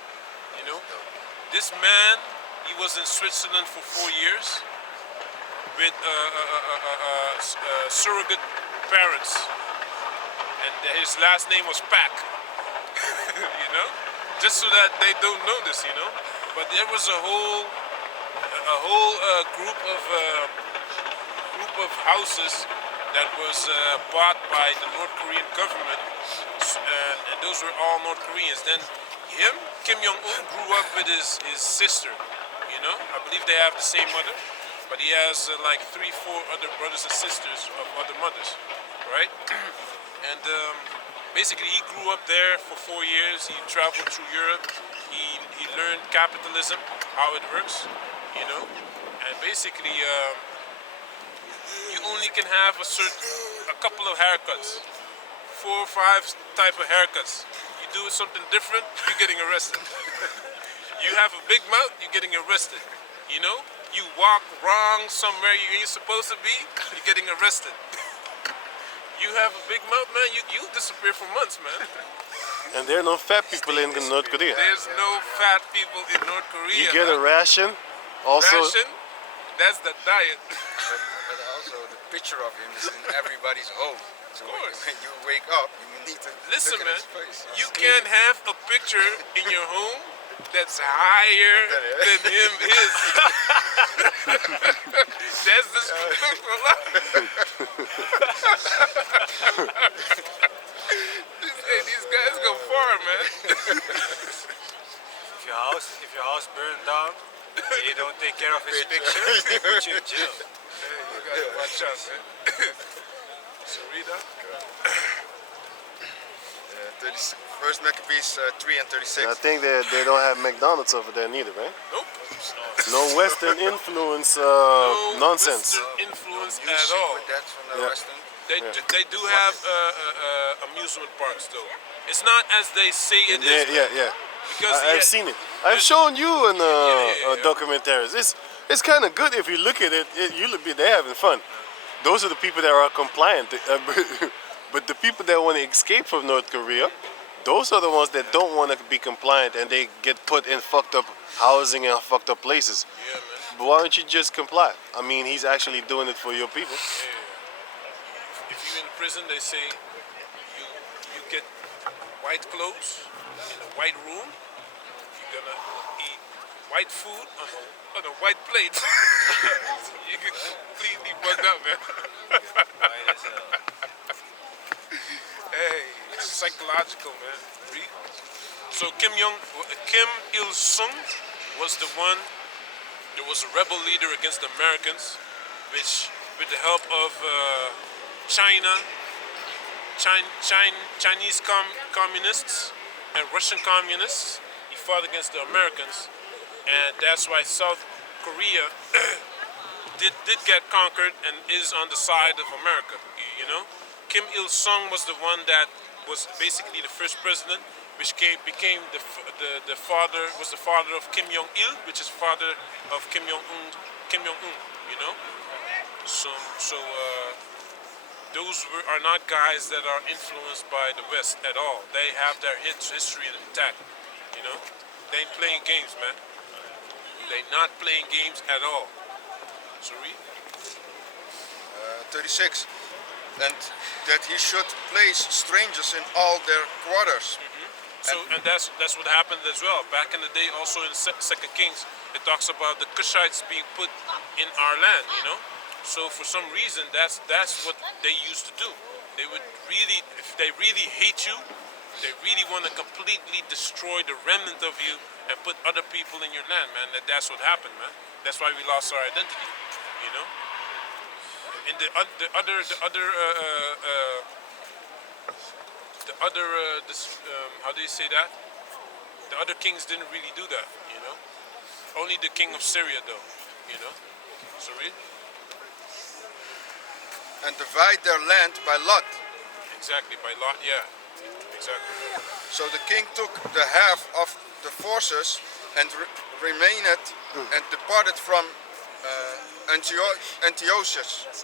You know? This man, he was in Switzerland for 4 years with surrogate parents. And his last name was Pak. You know? Just so that they don't know this, you know? But there was a whole group of houses that was bought by the North Korean government, and those were all North Koreans. Then him, Kim Jong-un, grew up with his sister, you know? I believe they have the same mother, but he has like 3-4 other brothers and sisters of other mothers, right? And basically he grew up there for 4 years. He traveled through Europe. He learned capitalism, how it works, you know? And basically, you only can have a couple of haircuts, 4 or 5 type of haircuts. You do something different, you're getting arrested. You have a big mouth, you're getting arrested. You know, you walk wrong somewhere you ain't supposed to be, you're getting arrested. You have a big mouth, man, you disappear for months, man. And there are no fat people in North Korea. There's no fat people in North Korea. You get a man. ration. Also, Ration, that's the diet. But also the picture of him is in everybody's home. So course. when you wake up, you need to Listen, look at man, his face. you can't have a picture in your home that's higher than him is. That's disrespectful. These guys go far, man. If your house burned down, and you don't take care of his picture, they put you in jail. You gotta watch out, man. So read that. 1 Maccabees 3 and 36. I think they don't have McDonald's over there neither, right? Nope. No Western influence No nonsense. Western influence You at stick all. with that from the Yeah. Western. They do have amusement parks though. It's not as they say it is. Yeah. Because I've seen it. I've shown you in yeah. documentaries. It's kind of good if you look at it. They're having fun. Those are the people that are compliant. But the people that want to escape from North Korea, those are the ones that don't want to be compliant, and they get put in fucked up housing and fucked up places. Yeah, man. But why don't you just comply? I mean, he's actually doing it for your people. If you're in prison, they say you get white clothes in a white room. You gonna eat white food on a white plate. You get completely bugged out, man. White as hell. Hey, it's psychological, man. Read. So Kim Il Sung was the one. There was a rebel leader against the Americans, which, with the help of China, Chinese communists, and Russian communists, he fought against the Americans, and that's why South Korea did get conquered and is on the side of America. You know, Kim Il Sung was the one that was basically the first president, which became the father, was the father of Kim Jong Il, which is father of Kim Jong Un. You know, so those are not guys that are influenced by the West at all. They have their history intact. You know, they ain't playing games, man. They not playing games at all. So read. 36. And that he should place strangers in all their quarters. So, and that's what happened as well. Back in the day, also in Second Kings, it talks about the Cushites being put in our land, you know. So for some reason, that's what they used to do. They would really, if they really hate you, they really want to completely destroy the remnant of you and put other people in your land, man. That's what happened, man. That's why we lost our identity, you know. And how do you say that? The other kings didn't really do that, you know. Only the king of Syria, though, you know. So read. And divide their land by lot. Exactly, by lot, yeah. Exactly. So the king took the half of the forces and remained and departed from Antiochus, Antiochus, yeah.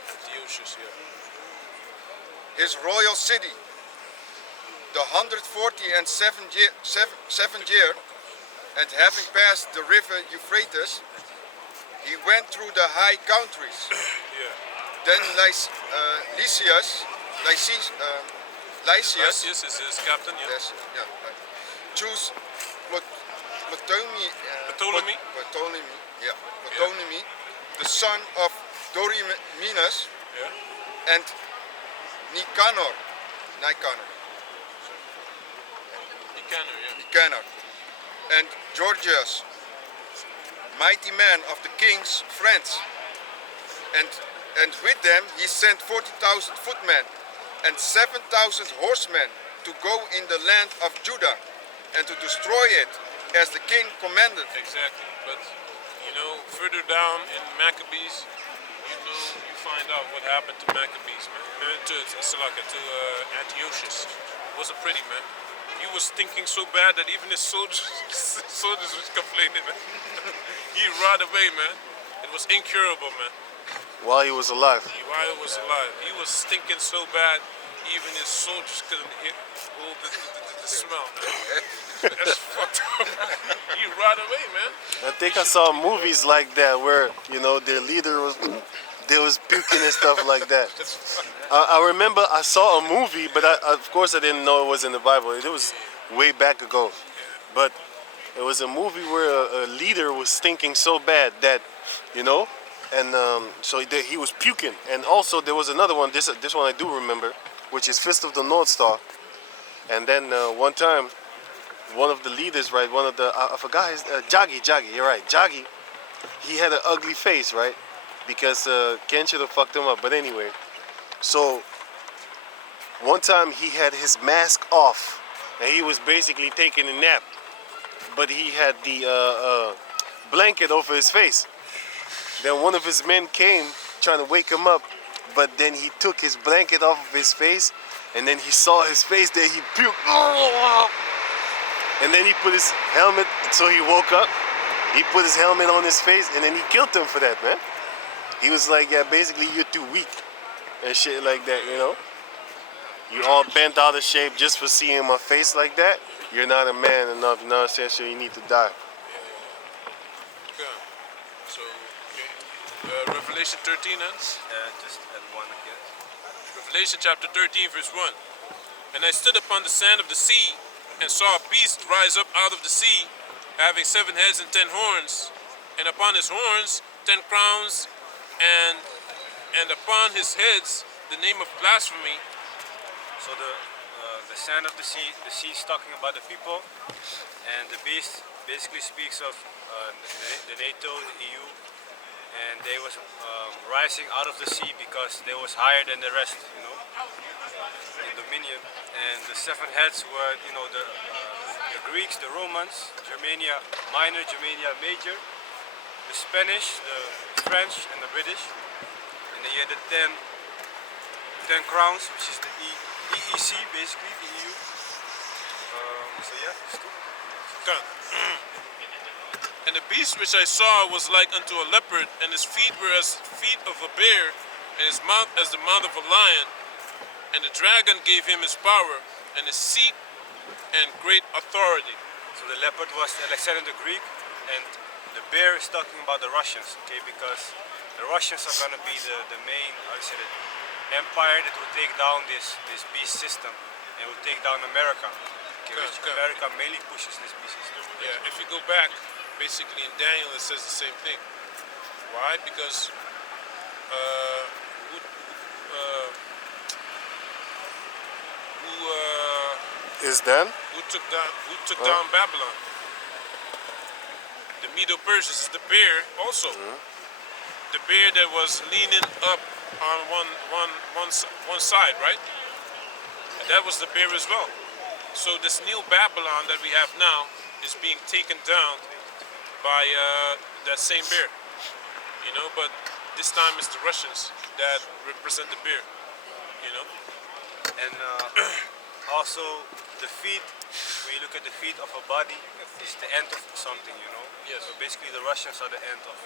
his royal city. The 147th year, and having passed the river Euphrates, he went through the high countries. Yeah. Then Lysias Lysias is his captain, yeah. yes, yeah, right, chose Ptolemy, the son of Dorymenes, Yeah. and Nicanor, Nicanor, and Georgius, mighty man of the king's friends. And with them he sent 40,000 footmen and 7,000 horsemen to go in the land of Judah and to destroy it as the king commanded. Exactly. But, you know, further down in Maccabees, you find out what happened to Maccabees, man. To Antiochus. It wasn't pretty, man. He was thinking so bad that even his soldiers was complaining, man. He ran away, man. It was incurable, man. While he was alive. While he was alive. He was stinking so bad, even his soldiers couldn't hold the smell, man. That's fucked up. He ran away, man. I think I saw movies like that where, you know, their leader was puking and stuff like that. I remember I saw a movie, but of course I didn't know it was in the Bible. It was way back ago. But it was a movie where a leader was stinking so bad that, you know, and so he was puking. And also there was another one, this one I do remember, which is Fist of the North Star. And then one time, one of the leaders, right, I forgot his, Jagi, you're right, Jagi, he had an ugly face, right? Because Ken should have fucked him up. But anyway, so one time he had his mask off and he was basically taking a nap, but he had the blanket over his face. Then one of his men came trying to wake him up, but then he took his blanket off of his face, and then he saw his face there, he puked. And then he put his helmet, so he woke up. He put his helmet on his face, and then he killed him for that, man. He was like, yeah, basically you're too weak and shit like that, you know? You all bent out of shape just for seeing my face like that. You're not a man enough, you know what I'm saying? So you need to die. Okay. So, Revelation 13, huh? Just at one again. Revelation chapter 13, verse 1. And I stood upon the sand of the sea, and saw a beast rise up out of the sea, having 7 heads and 10 horns, and upon his horns 10 crowns, and upon his heads the name of blasphemy. So the sand of the sea is talking about the people, and the beast basically speaks of the NATO, the EU, and they was rising out of the sea because they was higher than the rest, you know, in dominion. And the 7 heads were, you know, the Greeks, the Romans, Germania Minor, Germania Major, the Spanish, the French, and the British. And then you had the 10 crowns, which is the EEC, basically, the EU. So yeah, it's cool. Done. And the beast which I saw was like unto a leopard, and his feet were as feet of a bear, and his mouth as the mouth of a lion. And the dragon gave him his power, and his seat, and great authority. So the leopard was Alexander the Greek, and the bear is talking about the Russians, okay? Because the Russians are gonna be the main, how do you say it, empire that will take down this beast system, and will take down America. Okay, which Good. America mainly pushes this beast system. Yeah, if you go back, basically in Daniel it says the same thing. Why? Because Is then? who took down Babylon? The Medo-Persians is the bear also. The bear that was leaning up on one side, right? And that was the bear as well. So this new Babylon that we have now is being taken down by that same bear, you know. But this time it's the Russians that represent the bear, you know. And also the feet, when you look at the feet of a body, is the end of something, you know. Yes. So basically the Russians are the end of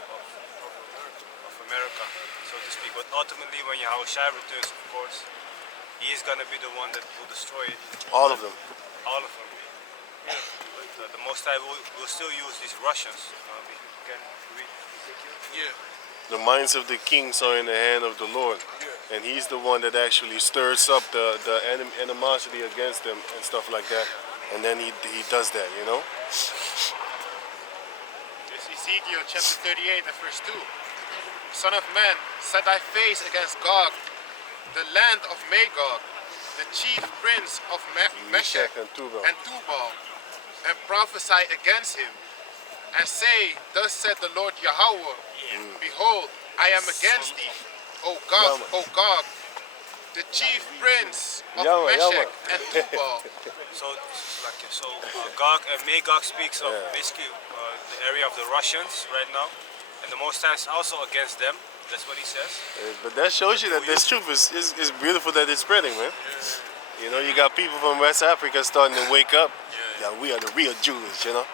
America, so to speak. But ultimately when Yahushua returns, of course, he is gonna be the one that will destroy it. All of them. All of them. But the Most High will still use these Russians. We can read Ezekiel. Yeah. The minds of the kings are in the hand of the Lord. And he's the one that actually stirs up the animosity against them and stuff like that. And then he does that, you know? This is Ezekiel chapter 38 and verse 2. Son of man, set thy face against Gog, the land of Magog, the chief prince of Meshech and Tubal. and Tubal, and prophesy against him, and say, thus said the Lord Yahweh, behold, I am against thee, O Gog, the chief prince of Meshech and Tubal. So Gog and Magog speaks of basically the area of the Russians right now, and the Most High is also against them. That's what he says. But that shows you that this truth is beautiful that it's spreading, man. You know, you got people from West Africa starting to wake up. Yeah, we are the real Jews, you know.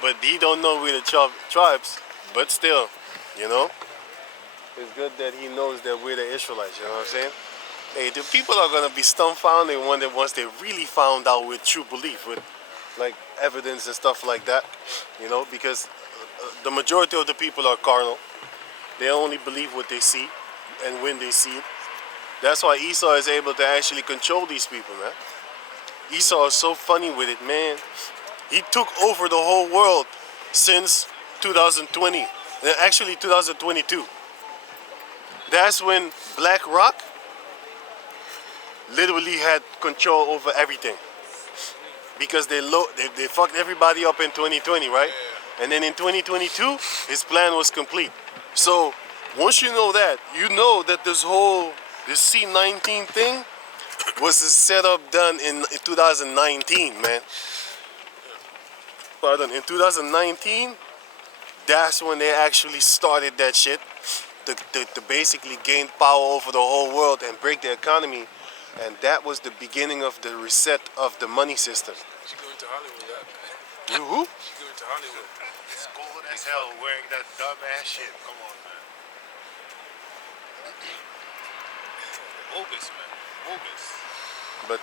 But he don't know we're the tribes, but still, you know. It's good that he knows that we're the Israelites, you know what I'm saying? Hey, the people are going to be dumbfounded once they really found out with true belief, with like evidence and stuff like that, you know, because the majority of the people are carnal. They only believe what they see and when they see it. That's why Esau is able to actually control these people, man. Esau is so funny with it, man. He took over the whole world since 2020, actually 2022. That's when BlackRock literally had control over everything. Because they fucked everybody up in 2020, right? And then in 2022, his plan was complete. So once you know that this C-19 thing was a setup done in 2019, man. Pardon, in 2019, that's when they actually started that shit to basically gain power over the whole world and break the economy. And that was the beginning of the reset of the money system. She's going to Hollywood, that. Who? She's going to Hollywood. It's cold as hell wearing that dumb ass shit. Come on, man. Bogus, man. Bogus. But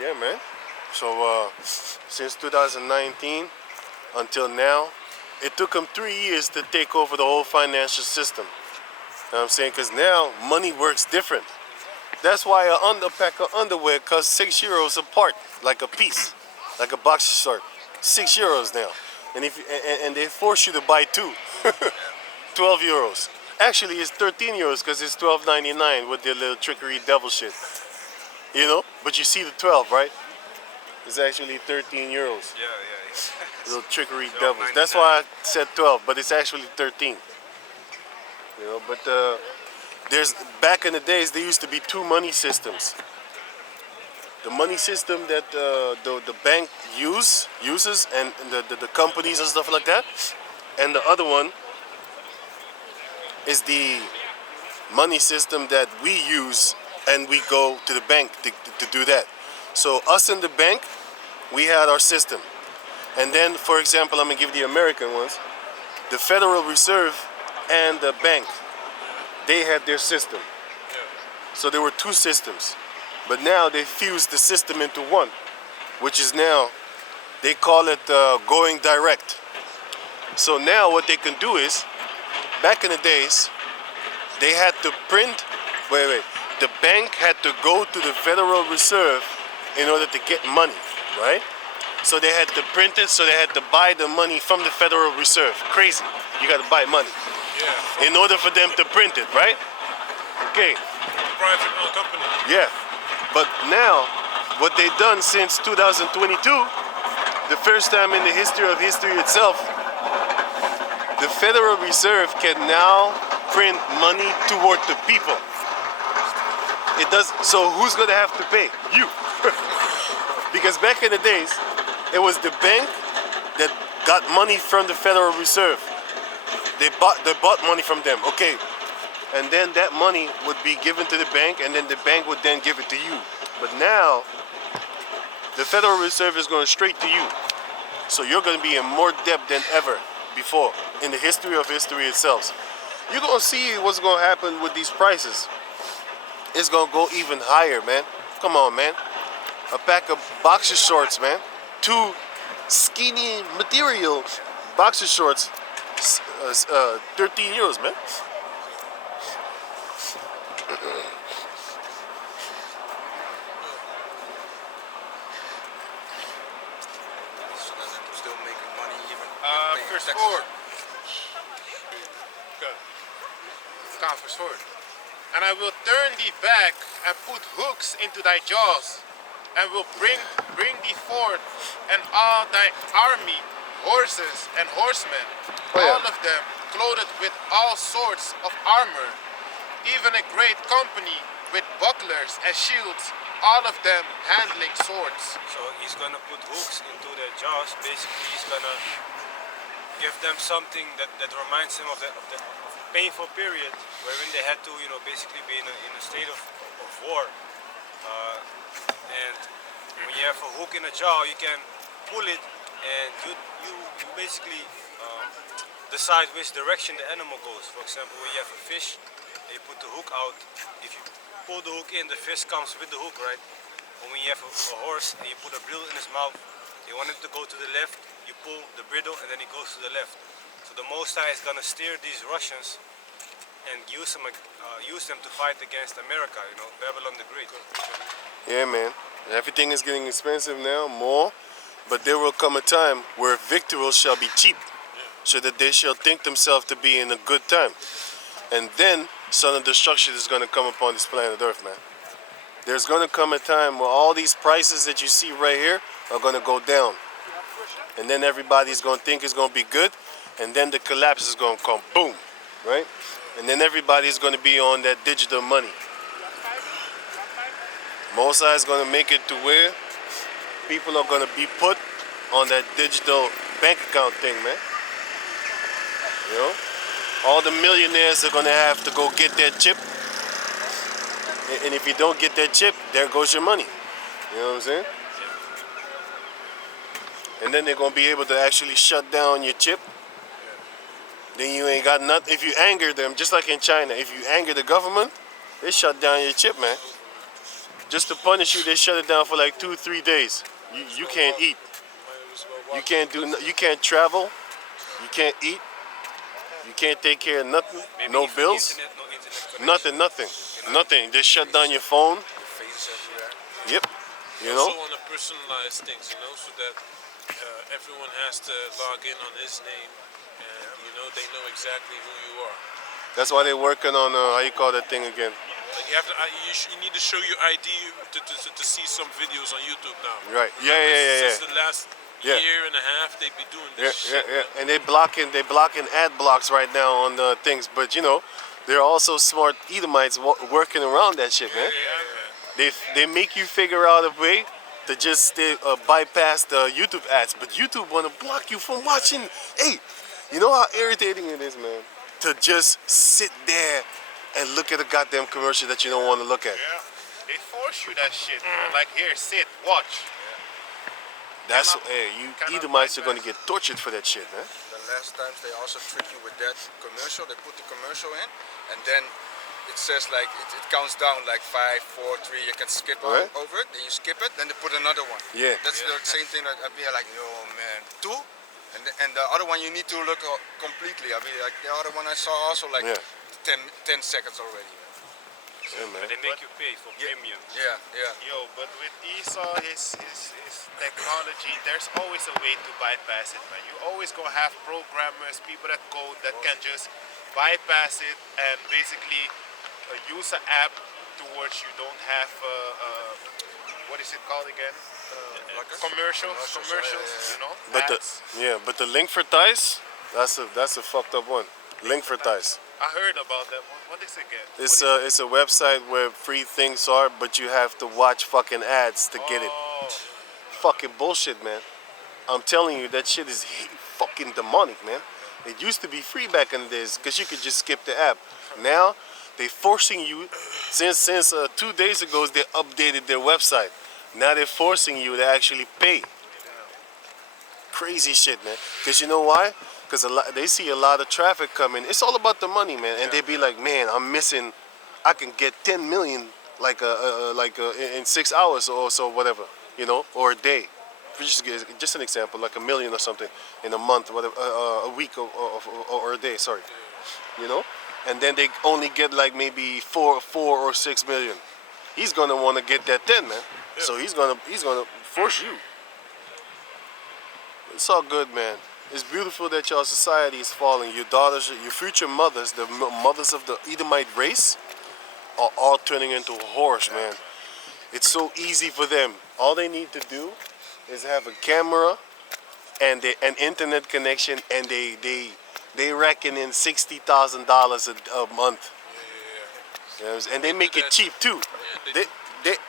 yeah, man. So since 2019 until now, it took them 3 years to take over the whole financial system. You know what I'm saying? Because now money works different. That's why a pack of underwear costs €6 a part, like a piece, like a boxer short. €6 now. and and they force you to buy two. 12 euros. Actually, it's 13 euros because it's 12.99 with the little trickery devil shit. You know? But you see the 12, right? It's actually 13 euros. Yeah, yeah. Little trickery 12.99. devils. That's why I said 12, but it's actually 13. You know, but there's back in the days there used to be two money systems. The money system that the bank uses and the companies and stuff like that, and the other one is the money system that we use and we go to the bank to do that. So us in the bank, we had our system. And then, for example, I'm gonna give the American ones, the Federal Reserve and the bank, they had their system. So there were two systems. But now they fused the system into one, which is now, they call it going direct. So now what they can do is, back in the days, they had to print, the bank had to go to the Federal Reserve in order to get money, right? So they had to print it, so they had to buy the money from the Federal Reserve. Crazy. You got to buy money in order for them to print it, right? Okay. Private company. Yeah. But now, what they've done since 2022, the first time in the history of history itself, the Federal Reserve can now print money toward the people. It does. So who's gonna have to pay? You. Because back in the days, it was the bank that got money from the Federal Reserve. They bought money from them. Okay. And then that money would be given to the bank, and then the bank would then give it to you. But now, the Federal Reserve is going straight to you. So you're going to be in more debt than ever before in the history of history itself. You're going to see what's going to happen with these prices. It's going to go even higher, man. Come on, man. A pack of boxer shorts, man. 2 skinny material boxer shorts, 13 euros, man. Still making money even. Verse taxes. 4. Good. Come, verse 4. And I will turn thee back and put hooks into thy jaws, and will bring thee forth, and all thy army, horses and horsemen, all of them clothed with all sorts of armor, even a great company with bucklers and shields, all of them handling swords. So he's gonna put hooks into their jaws. Basically, he's gonna give them something that reminds them of the painful period wherein they had to, basically be in a state of war. And when you have a hook in a jaw, you can pull it, and you basically decide which direction the animal goes. For example, when you have a fish, and you put the hook out. If you pull the hook in, the fish comes with the hook, right? Or when you have a horse and you put a bridle in his mouth, you want him to go to the left, you pull the bridle and then he goes to the left. So the Most High is gonna steer these Russians and use them to fight against America, Babylon the Great. Yeah, man. Everything is getting expensive now, more. But there will come a time where victuals shall be cheap, so that they shall think themselves to be in a good time. And then Son of Destruction is going to come upon this planet Earth, man. There's going to come a time where all these prices that you see right here are going to go down. And then everybody's going to think it's going to be good. And then the collapse is going to come. Boom. Right? And then everybody's going to be on that digital money. Mosai is going to make it to where people are going to be put on that digital bank account thing, man. You know? All the millionaires are going to have to go get that chip. And if you don't get that chip, there goes your money. You know what I'm saying? And then they're going to be able to actually shut down your chip. Then you ain't got nothing. If you anger them, just like in China, if you anger the government, they shut down your chip, man. Just to punish you, they shut it down for like 2-3 days. You can't eat. You can't travel. You can't eat. You can't take care of nothing. Maybe No even bills. internet, no internet connection. Nothing. They shut down your phone. Your face everywhere. Yep. You know? Also on the personalized things, so that everyone has to log in on his name, and they know exactly who you are. That's why they're working on how you call that thing again? Like you have to, you need to show your ID to see some videos on YouTube now. Right. Yeah. Since the last Yeah. year and a half, they be doing Yeah, this shit. yeah. And they blocking ad blocks right now on the things. But there are also smart Edomites working around that shit, man. They make you figure out a way to just bypass the YouTube ads. But YouTube want to block you from watching. Hey, you know how irritating it is, man, to just sit there and look at a goddamn commercial that you don't want to look at. Yeah. They force you that shit, man. Like, here, sit, watch. That's Cannot- you cannot Edomites are bypass. gonna get tortured for that shit, man. The last times they also trick you with that commercial. They put the commercial in, and then it says like it counts down like 5, 4, 3. You can skip Right. over it. Then you skip it. Then they put another one. Yeah. That's the same thing. That I'd be like, yo man, 2, and the other one you need to look completely. I mean, like the other one I saw also like Yeah. 10 seconds already. Yeah, man. They make you pay for premium. Yeah. Yo, but with Esau, his technology, there's always a way to bypass it, man. You always gonna have programmers, people that code that can just bypass it and basically use an app towards you don't have what is it called again? Commercials, But ads. the link for ties, that's a fucked up one. Link for ties. I heard about that one. What is it again? It's a website where free things are, but you have to watch fucking ads to get it. Oh, Fucking bullshit, man. I'm telling you, that shit is fucking demonic, man. It used to be free back in the days because you could just skip the app. Now they forcing you. Since 2 days ago, they updated their website. Now they're forcing you to actually pay. Crazy shit, man. Because you know why? Because they see a lot of traffic coming. It's all about the money, man. And they be like, man, I'm missing. I can get 10 million in 6 hours or so, whatever, or a day. Just an example, like 1 million or something in a month, whatever, a week or a day. Sorry, And then they only get like maybe 4 or 6 million. He's gonna want to get that 10, man. So he's gonna force you. It's all good, man. It's beautiful that your society is falling. Your daughters, your future mothers, the mothers of the Edomite race, are all turning into whores, man. It's so easy for them. All they need to do is have a camera and an internet connection, and they reckon in $60,000 a month. And they make it cheap too.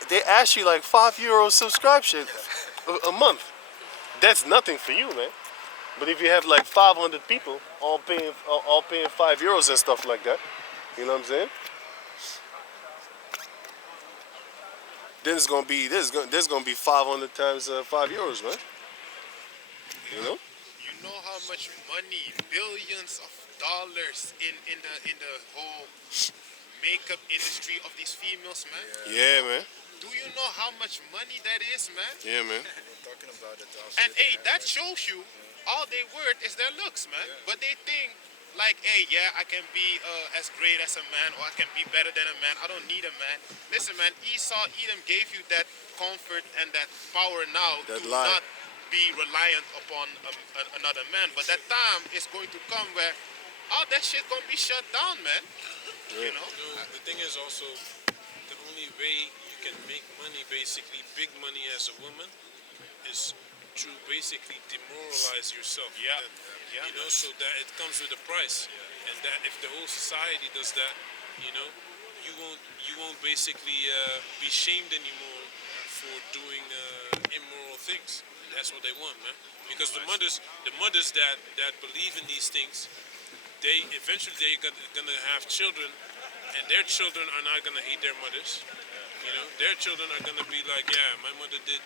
They ask you like €5 subscription a month. That's nothing for you, man. But if you have like 500 people all paying €5 and stuff like that, you know what I'm saying? Then it's gonna be there's gonna be 500 times €5, man. You know? you know how much money, billions of dollars in the whole makeup industry of these females, man. Yeah, man. Do you know how much money that is, man? Yeah, man. We're talking about it also. And hey, that shows you all they worth is their looks, man. But they think like, hey, yeah, I can be as great as a man, or I can be better than a man. I don't need a man. Listen, man, Esau, Edom gave you that comfort and that power now That to lie. not be reliant upon another man. But that time is going to come where all that shit gonna be shut down, man. You know? The thing is also, the only way you can make money, basically big money as a woman, is to basically demoralize yourself. Yeah. So that it comes with a price, and that if the whole society does that, you won't basically be shamed anymore for doing immoral things. That's what they want, man. Because the mothers that believe in these things, they eventually gonna have children, and their children are not gonna hate their mothers. Their children are gonna be like, yeah, my mother did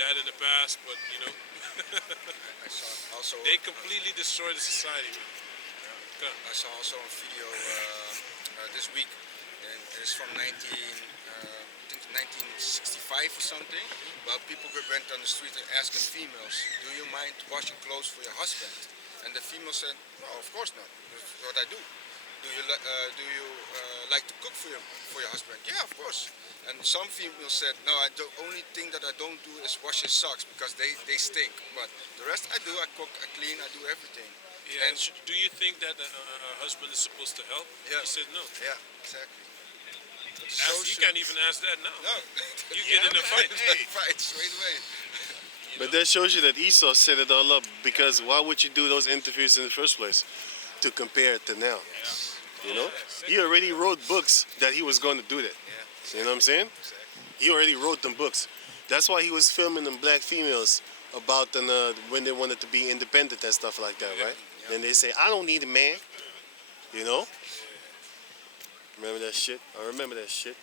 that in the past, but I saw also they completely destroy the society, man. I saw also a video this week, and it's from 1965 or something. But people went on the street and asking females, "Do you mind washing clothes for your husband?" And the female said, "No, of course not. That's what I do." Do you like to cook for your husband? Yeah, of course. And some females said, no, the only thing that I don't do is wash his socks because they stink. But the rest I do. I cook, I clean, I do everything. Yeah. And Do you think that a husband is supposed to help? Yeah. He said no. yeah, exactly. You can't even ask that now. No. You get in a fight. Fight straight away. But that shows you that Esau set it all up, because why would you do those interviews in the first place? To compare it to now. You know? He already wrote books that he was going to do that. Yeah. You know what I'm saying? He already wrote them books. That's why he was filming them black females about them, when they wanted to be independent and stuff like that, right? And they say, I don't need a man. You know? Remember that shit? I remember that shit.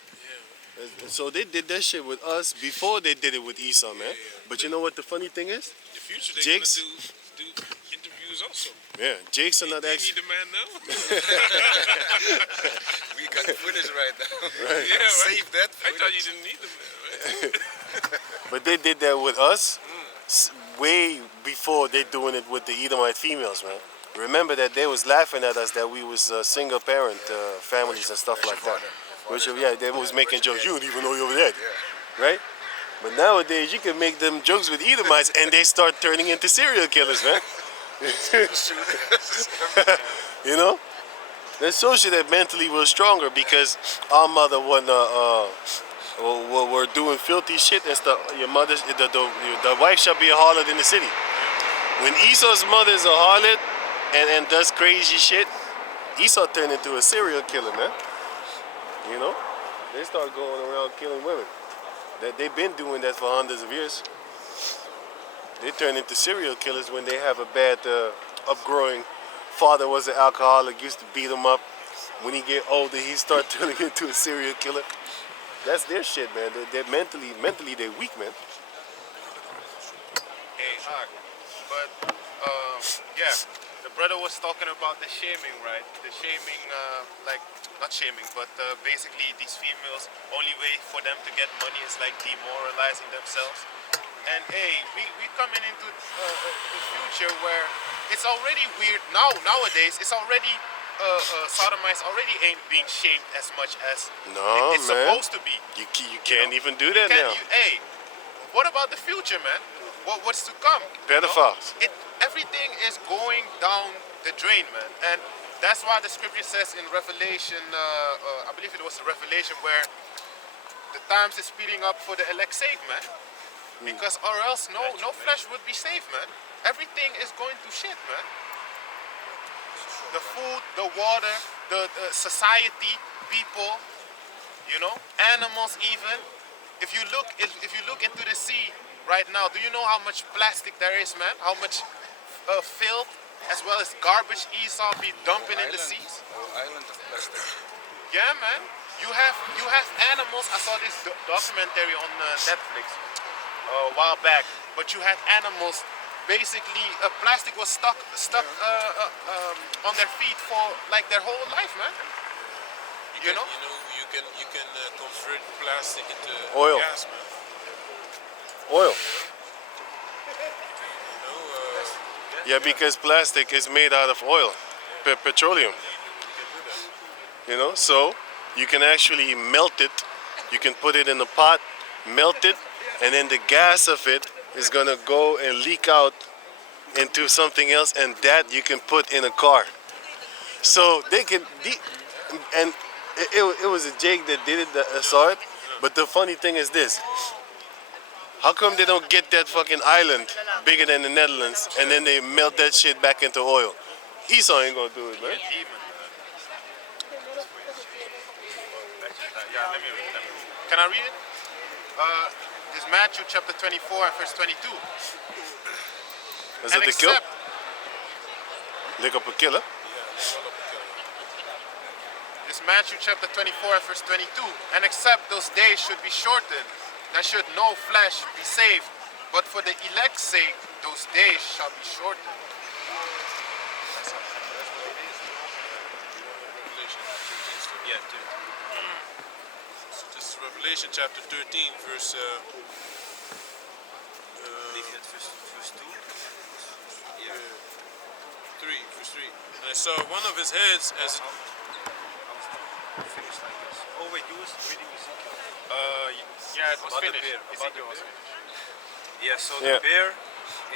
And so they did that shit with us before they did it with Esau, man. But you know what the funny thing is? In the future, they're Jake's- going to do interviews also. Yeah, Jake's are not Do you actually... need a man now? We got footage right now. Right. Yeah, right. Save that I thought you didn't need a man. Right? But they did that with us way before they doing it with the Edomite females, man. Remember that they was laughing at us that we was single parent families and stuff like that. Which, yeah, they was making jokes. You don't even know you're that, right? But nowadays you can make them jokes with Edomites and they start turning into serial killers, man. You know? That shows you that mentally we're stronger, because our mother were doing filthy shit and stuff. Your mother, the wife shall be a harlot in the city. When Esau's mother is a harlot and does crazy shit, Esau turned into a serial killer, man. You know? They start going around killing women. They've been doing that for hundreds of years. They turn into serial killers when they have a bad upgrowing. Father was an alcoholic, used to beat him up. When he get older, he start turning into a serial killer. That's their shit, man. They're mentally they're weak, man. Hey, but yeah, the brother was talking about the shaming, right? The shaming, like not shaming, but basically these females, only way for them to get money is like demoralizing themselves. And hey, we coming into the future where it's already weird nowadays. It's already sodomites already ain't being shamed as much as No, it's man. supposed to be. You can't even do that now. Hey, what about the future, man? What's to come? Pedophiles. Everything is going down the drain, man. And that's why the scripture says in Revelation, I believe it was a Revelation, where the times is speeding up for the elect's sake, man. Because or else no flesh would be saved, man. Everything is going to shit, man. The food, the water, the society, people, you know, animals even. If you look into the sea right now, do you know how much plastic there is, man? How much filth as well as garbage Esau be dumping in the seas? Island of plastic. Yeah, man. You have animals. I saw this documentary on Netflix a while back, but you had animals. Basically, plastic was stuck on their feet for like their whole life, man. You know, you can convert plastic into Oil. gas, man. Oil. You know, Yeah, because plastic is made out of oil, petroleum. You know, so you can actually melt it. You can put it in a pot, melt it, and then the gas of it is gonna go and leak out into something else, and that you can put in a car. So they can, and it was a Jake that did it, that I saw it. But the funny thing is this: how come they don't get that fucking island bigger than the Netherlands, and then they melt that shit back into oil? Esau ain't gonna do it, man. Yeah, let me read. Can I read it? This is Matthew chapter 24 and verse 22. Is it the kill? Lick up a killer. This Matthew chapter 24 and verse 22. And except those days should be shortened, there should no flesh be saved. But for the elect's sake, those days shall be shortened. Yeah, dude. so this is Revelation chapter 13, verse. Verse 2. 3, verse 3. And I saw one of his heads as Finished like this. Oh wait, you was reading Ezekiel. Yeah, it was About the finished. bear, about the Ezekiel was bear. finished. Yeah, so Yeah. the bear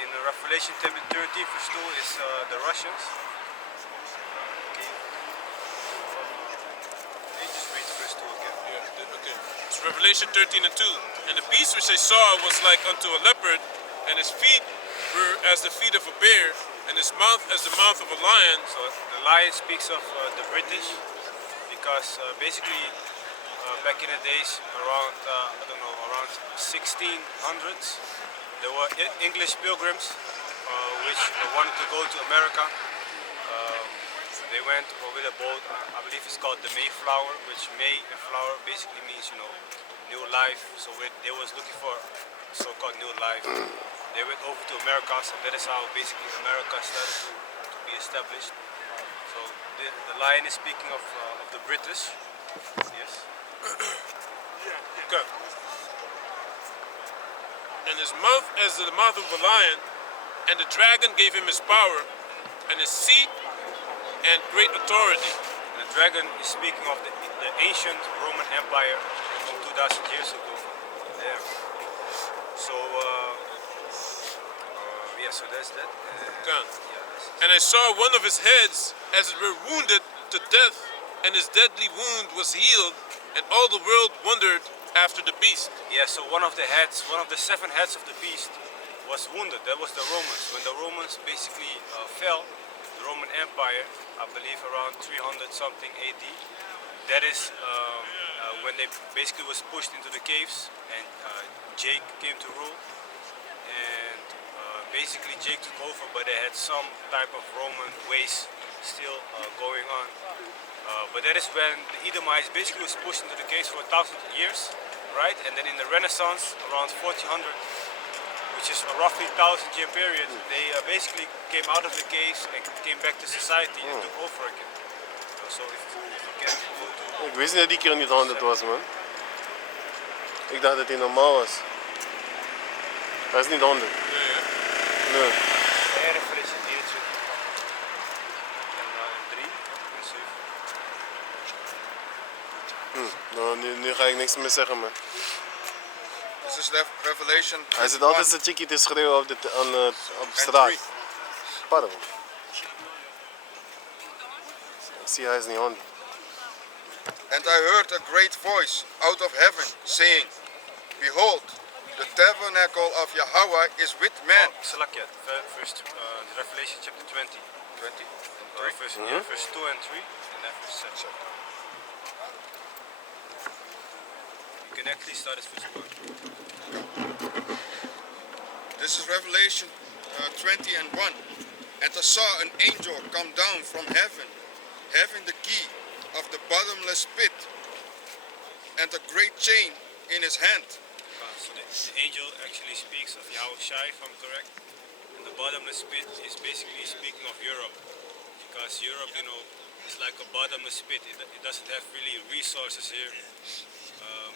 in Revelation chapter 13 verse 2 is the Russians. Okay. Can you just read verse 2 again? Yeah, okay. It's Revelation 13 and 2. And the beast which I saw was like unto a leopard, and his feet were as the feet of a bear, and his mouth as the mouth of a lion. So the lion speaks of the British because basically back in the days around I don't know, around 1600s there were English pilgrims which wanted to go to America. They went with a boat, I believe it's called the Mayflower, which May and flower basically means, you know, new life. So they was looking for so-called new life. They went over to Americas, and that is how basically America started to be established. So the lion is speaking of the British. Yes. Okay. And his mouth as the mouth of a lion, and the dragon gave him his power, and his seat, and great authority. The dragon is speaking of the ancient Roman Empire from 2000 years ago. There. So yeah, so that's that. Okay. Yeah, that's And I saw one of his heads as it were wounded to death, and his deadly wound was healed, and all the world wondered after the beast. Yeah, so one of the seven heads of the beast was wounded. That was the Romans. When the Romans basically fell, the Roman Empire, I believe around 300 something AD, that is when they basically was pushed into the caves, and Jake came to rule, and basically Jake took over, but they had some type of Roman ways still going on. But that is when the Edomites basically was pushed into the caves for 1,000 years, right? And then in the Renaissance, around 1400, which is a roughly 1,000-year period, they basically came out of the caves and came back to society and took over again. So if you can go to Ik wist niet dat die keer niet 100 was, man. Ik dacht dat hij normaal was. Hij is niet 100. Nee. Revelation 23 en 3 en 7. Nou, nu ga ik niks meer zeggen, man. This is Revelation Hij zit 21 altijd zijn chickie te schreeuwen op op and straat. 3. Pardon. Ik zie hij is niet 100. And I heard a great voice out of heaven, saying, Behold, the tabernacle of Yahweh is with men. Salakia, first Revelation chapter 20. 20 and 3. Verse 2 and 3 and then verse 7. You can actually start at verse 1. This is Revelation 20 and 1. And I saw an angel come down from heaven, having the key of the bottomless pit, and a great chain in his hand. So the angel actually speaks of Yahushua, if I'm correct. And the bottomless pit is basically speaking of Europe. Because Europe, you know, is like a bottomless pit. It doesn't have really resources here.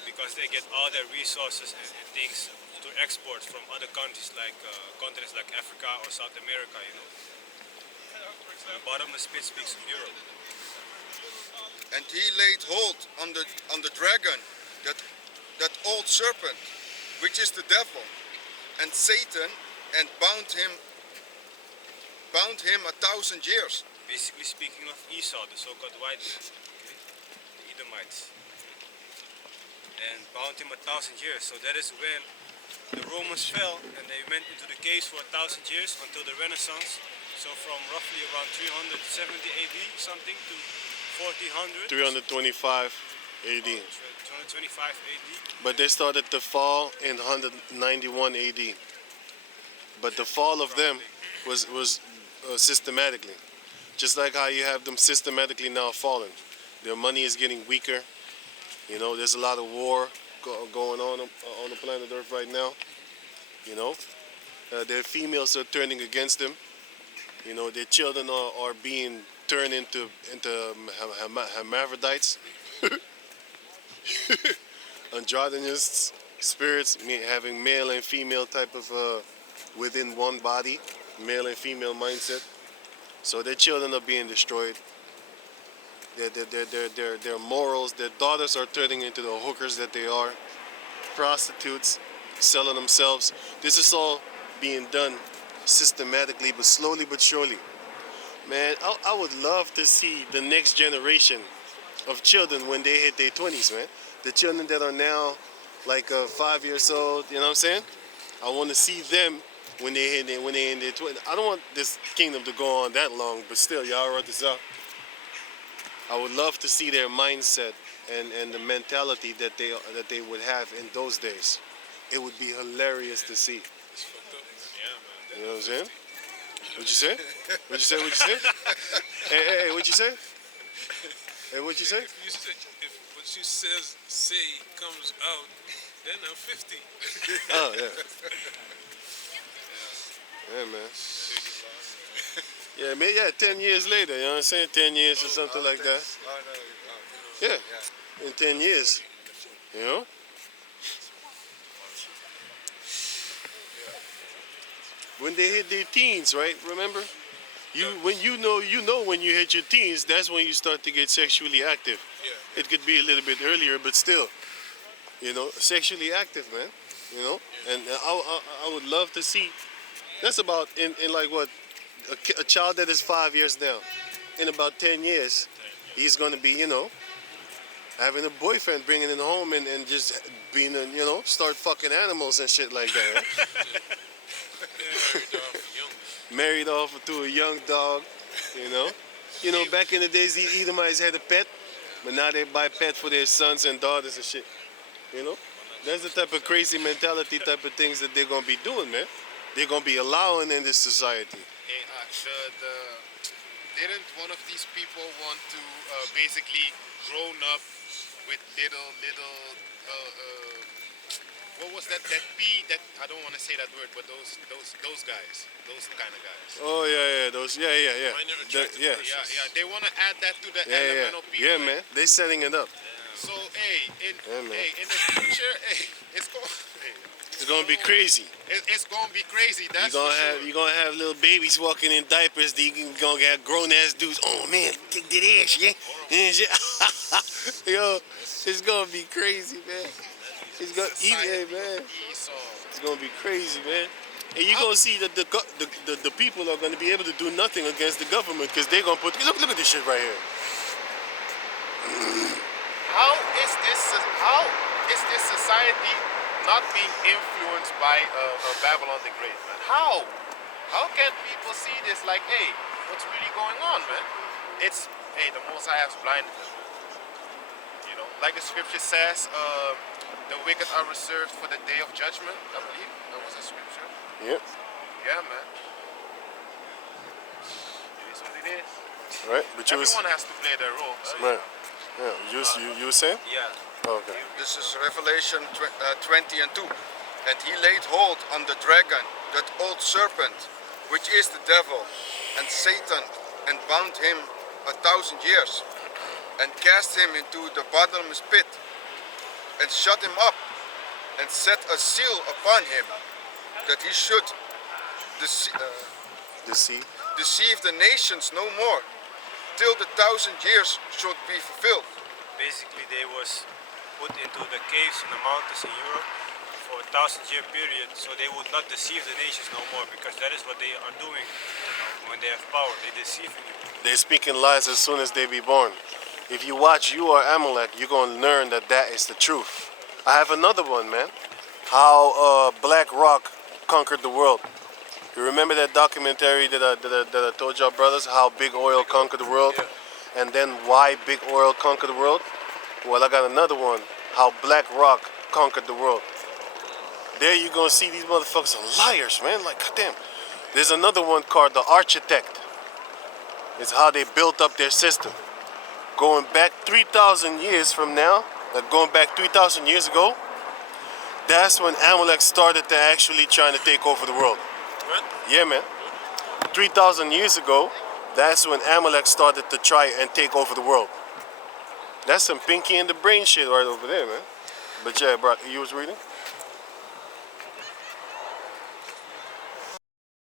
Because they get all their resources and things to export from other countries like continents like Africa or South America, you know. So the bottomless pit speaks of Europe. And he laid hold on the dragon, that old serpent, which is the devil, and Satan, and bound him 1,000 years. Basically speaking of Esau, the so-called white man, okay? The Edomites, and bound him 1,000 years. So that is when the Romans fell, and they went into the caves for 1,000 years until the Renaissance. So from roughly around 370 AD something to 1400. 325 AD. 225 AD. But they started to fall in 191 AD. But the fall of them was systematically. Just like how you have them systematically now falling. Their money is getting weaker. You know, there's a lot of war going on the planet Earth right now. You know, their females are turning against them. You know, their children are being turned into hermaphrodites, androgynous spirits, having male and female type of within one body, male and female mindset. So their children are being destroyed. Their morals, their daughters are turning into the hookers that they are. prostitutes selling themselves. This is all being done systematically, but slowly but surely. Man, I would love to see the next generation of children when they hit their 20s, man. The children that are now like 5 years old, you know what I'm saying? I want to see them when they in their 20s. I don't want this kingdom to go on that long, but still, y'all wrote this out. I would love to see their mindset and the mentality that they would have in those days. It would be hilarious to see. It's fucked up. Yeah, man. You know what I'm saying? What you say? What you say? What you say? Hey, what you say? Hey, what you say? If what you say comes out, then I'm 50. Oh, yeah. Yeah, man. Yeah, maybe, yeah, 10 years later, you know what I'm saying? 10 years or something like that. Yeah, in 10 years, you know? When they hit their teens, right? Remember? When you know when you hit your teens, that's when you start to get sexually active. Yeah. It could be a little bit earlier, but still, you know, sexually active, man. You know, and I would love to see. That's about in like what a child that is 5 years now. In about 10 years, he's gonna be, you know, having a boyfriend, bringing him home, and just being, you know, start fucking animals and shit like that. Right? Married off to a young dog, you know. You know, back in the days, the Edomites had a pet, but now they buy pet for their sons and daughters and shit. You know, that's the type of crazy mentality, type of things that they're gonna be doing, man. They're gonna be allowing in this society. Hey, didn't one of these people want to basically grown up with little what was that P, that I don't want to say that word, but those guys, those kind of guys. Oh yeah, those yeah. Minor attractive Yeah. persons. Yeah, they want to add that to the Yeah. elemental P. Yeah, right? man. They setting it up. So hey, in the future, hey, it's going. It's gonna be crazy. It's gonna be crazy. That's You're gonna have little babies walking in diapers. You gonna get grown ass dudes. Oh man, take that ass, yeah. Yo, it's gonna be crazy, man. It's gonna man. It's gonna be crazy, man. And you're gonna see that the people are gonna be able to do nothing against the government because they're gonna put. Look at this shit right here. How is this society not being influenced by Babylon the Great, man? How can people see this like, hey, what's really going on, man? It's, hey, the Most High has blinded them. You know, like the scripture says, the wicked are reserved for the day of judgment. I believe that was a scripture. Yep. Yeah, man. It is what it is. Right, but Everyone has to play their role. Right. Yeah. You were saying? Yeah. Oh, okay. This is Revelation 20 and 2. And he laid hold on the dragon, that old serpent, which is the devil, and Satan, and bound him 1,000 years, and cast him into the bottomless pit, and shut him up, and set a seal upon him, that he should deceive the nations no more, till the 1,000 years should be fulfilled. Basically, they was put into the caves in the mountains in Europe for a 1,000-year period, so they would not deceive the nations no more, because that is what they are doing when they have power. They're deceiving you. They're speaking lies as soon as they be born. If you watch You Are Amalek, you're gonna learn that that is the truth. I have another one, man. How Black Rock conquered the world. You remember that documentary that I told y'all brothers, how Big Oil conquered the world? Yeah. And then why Big Oil conquered the world? Well, I got another one, how Black Rock conquered the world. There you're gonna see these motherfuckers are liars, man. Like, goddamn. There's another one called The Architect. It's how they built up their system. Going back 3,000 years from now, like going back 3,000 years ago, that's when Amalek started to actually trying to take over the world. What? Yeah, man. 3,000 years ago, that's when Amalek started to try and take over the world. That's some Pinky in the Brain shit right over there, man. But yeah, bro, you was reading?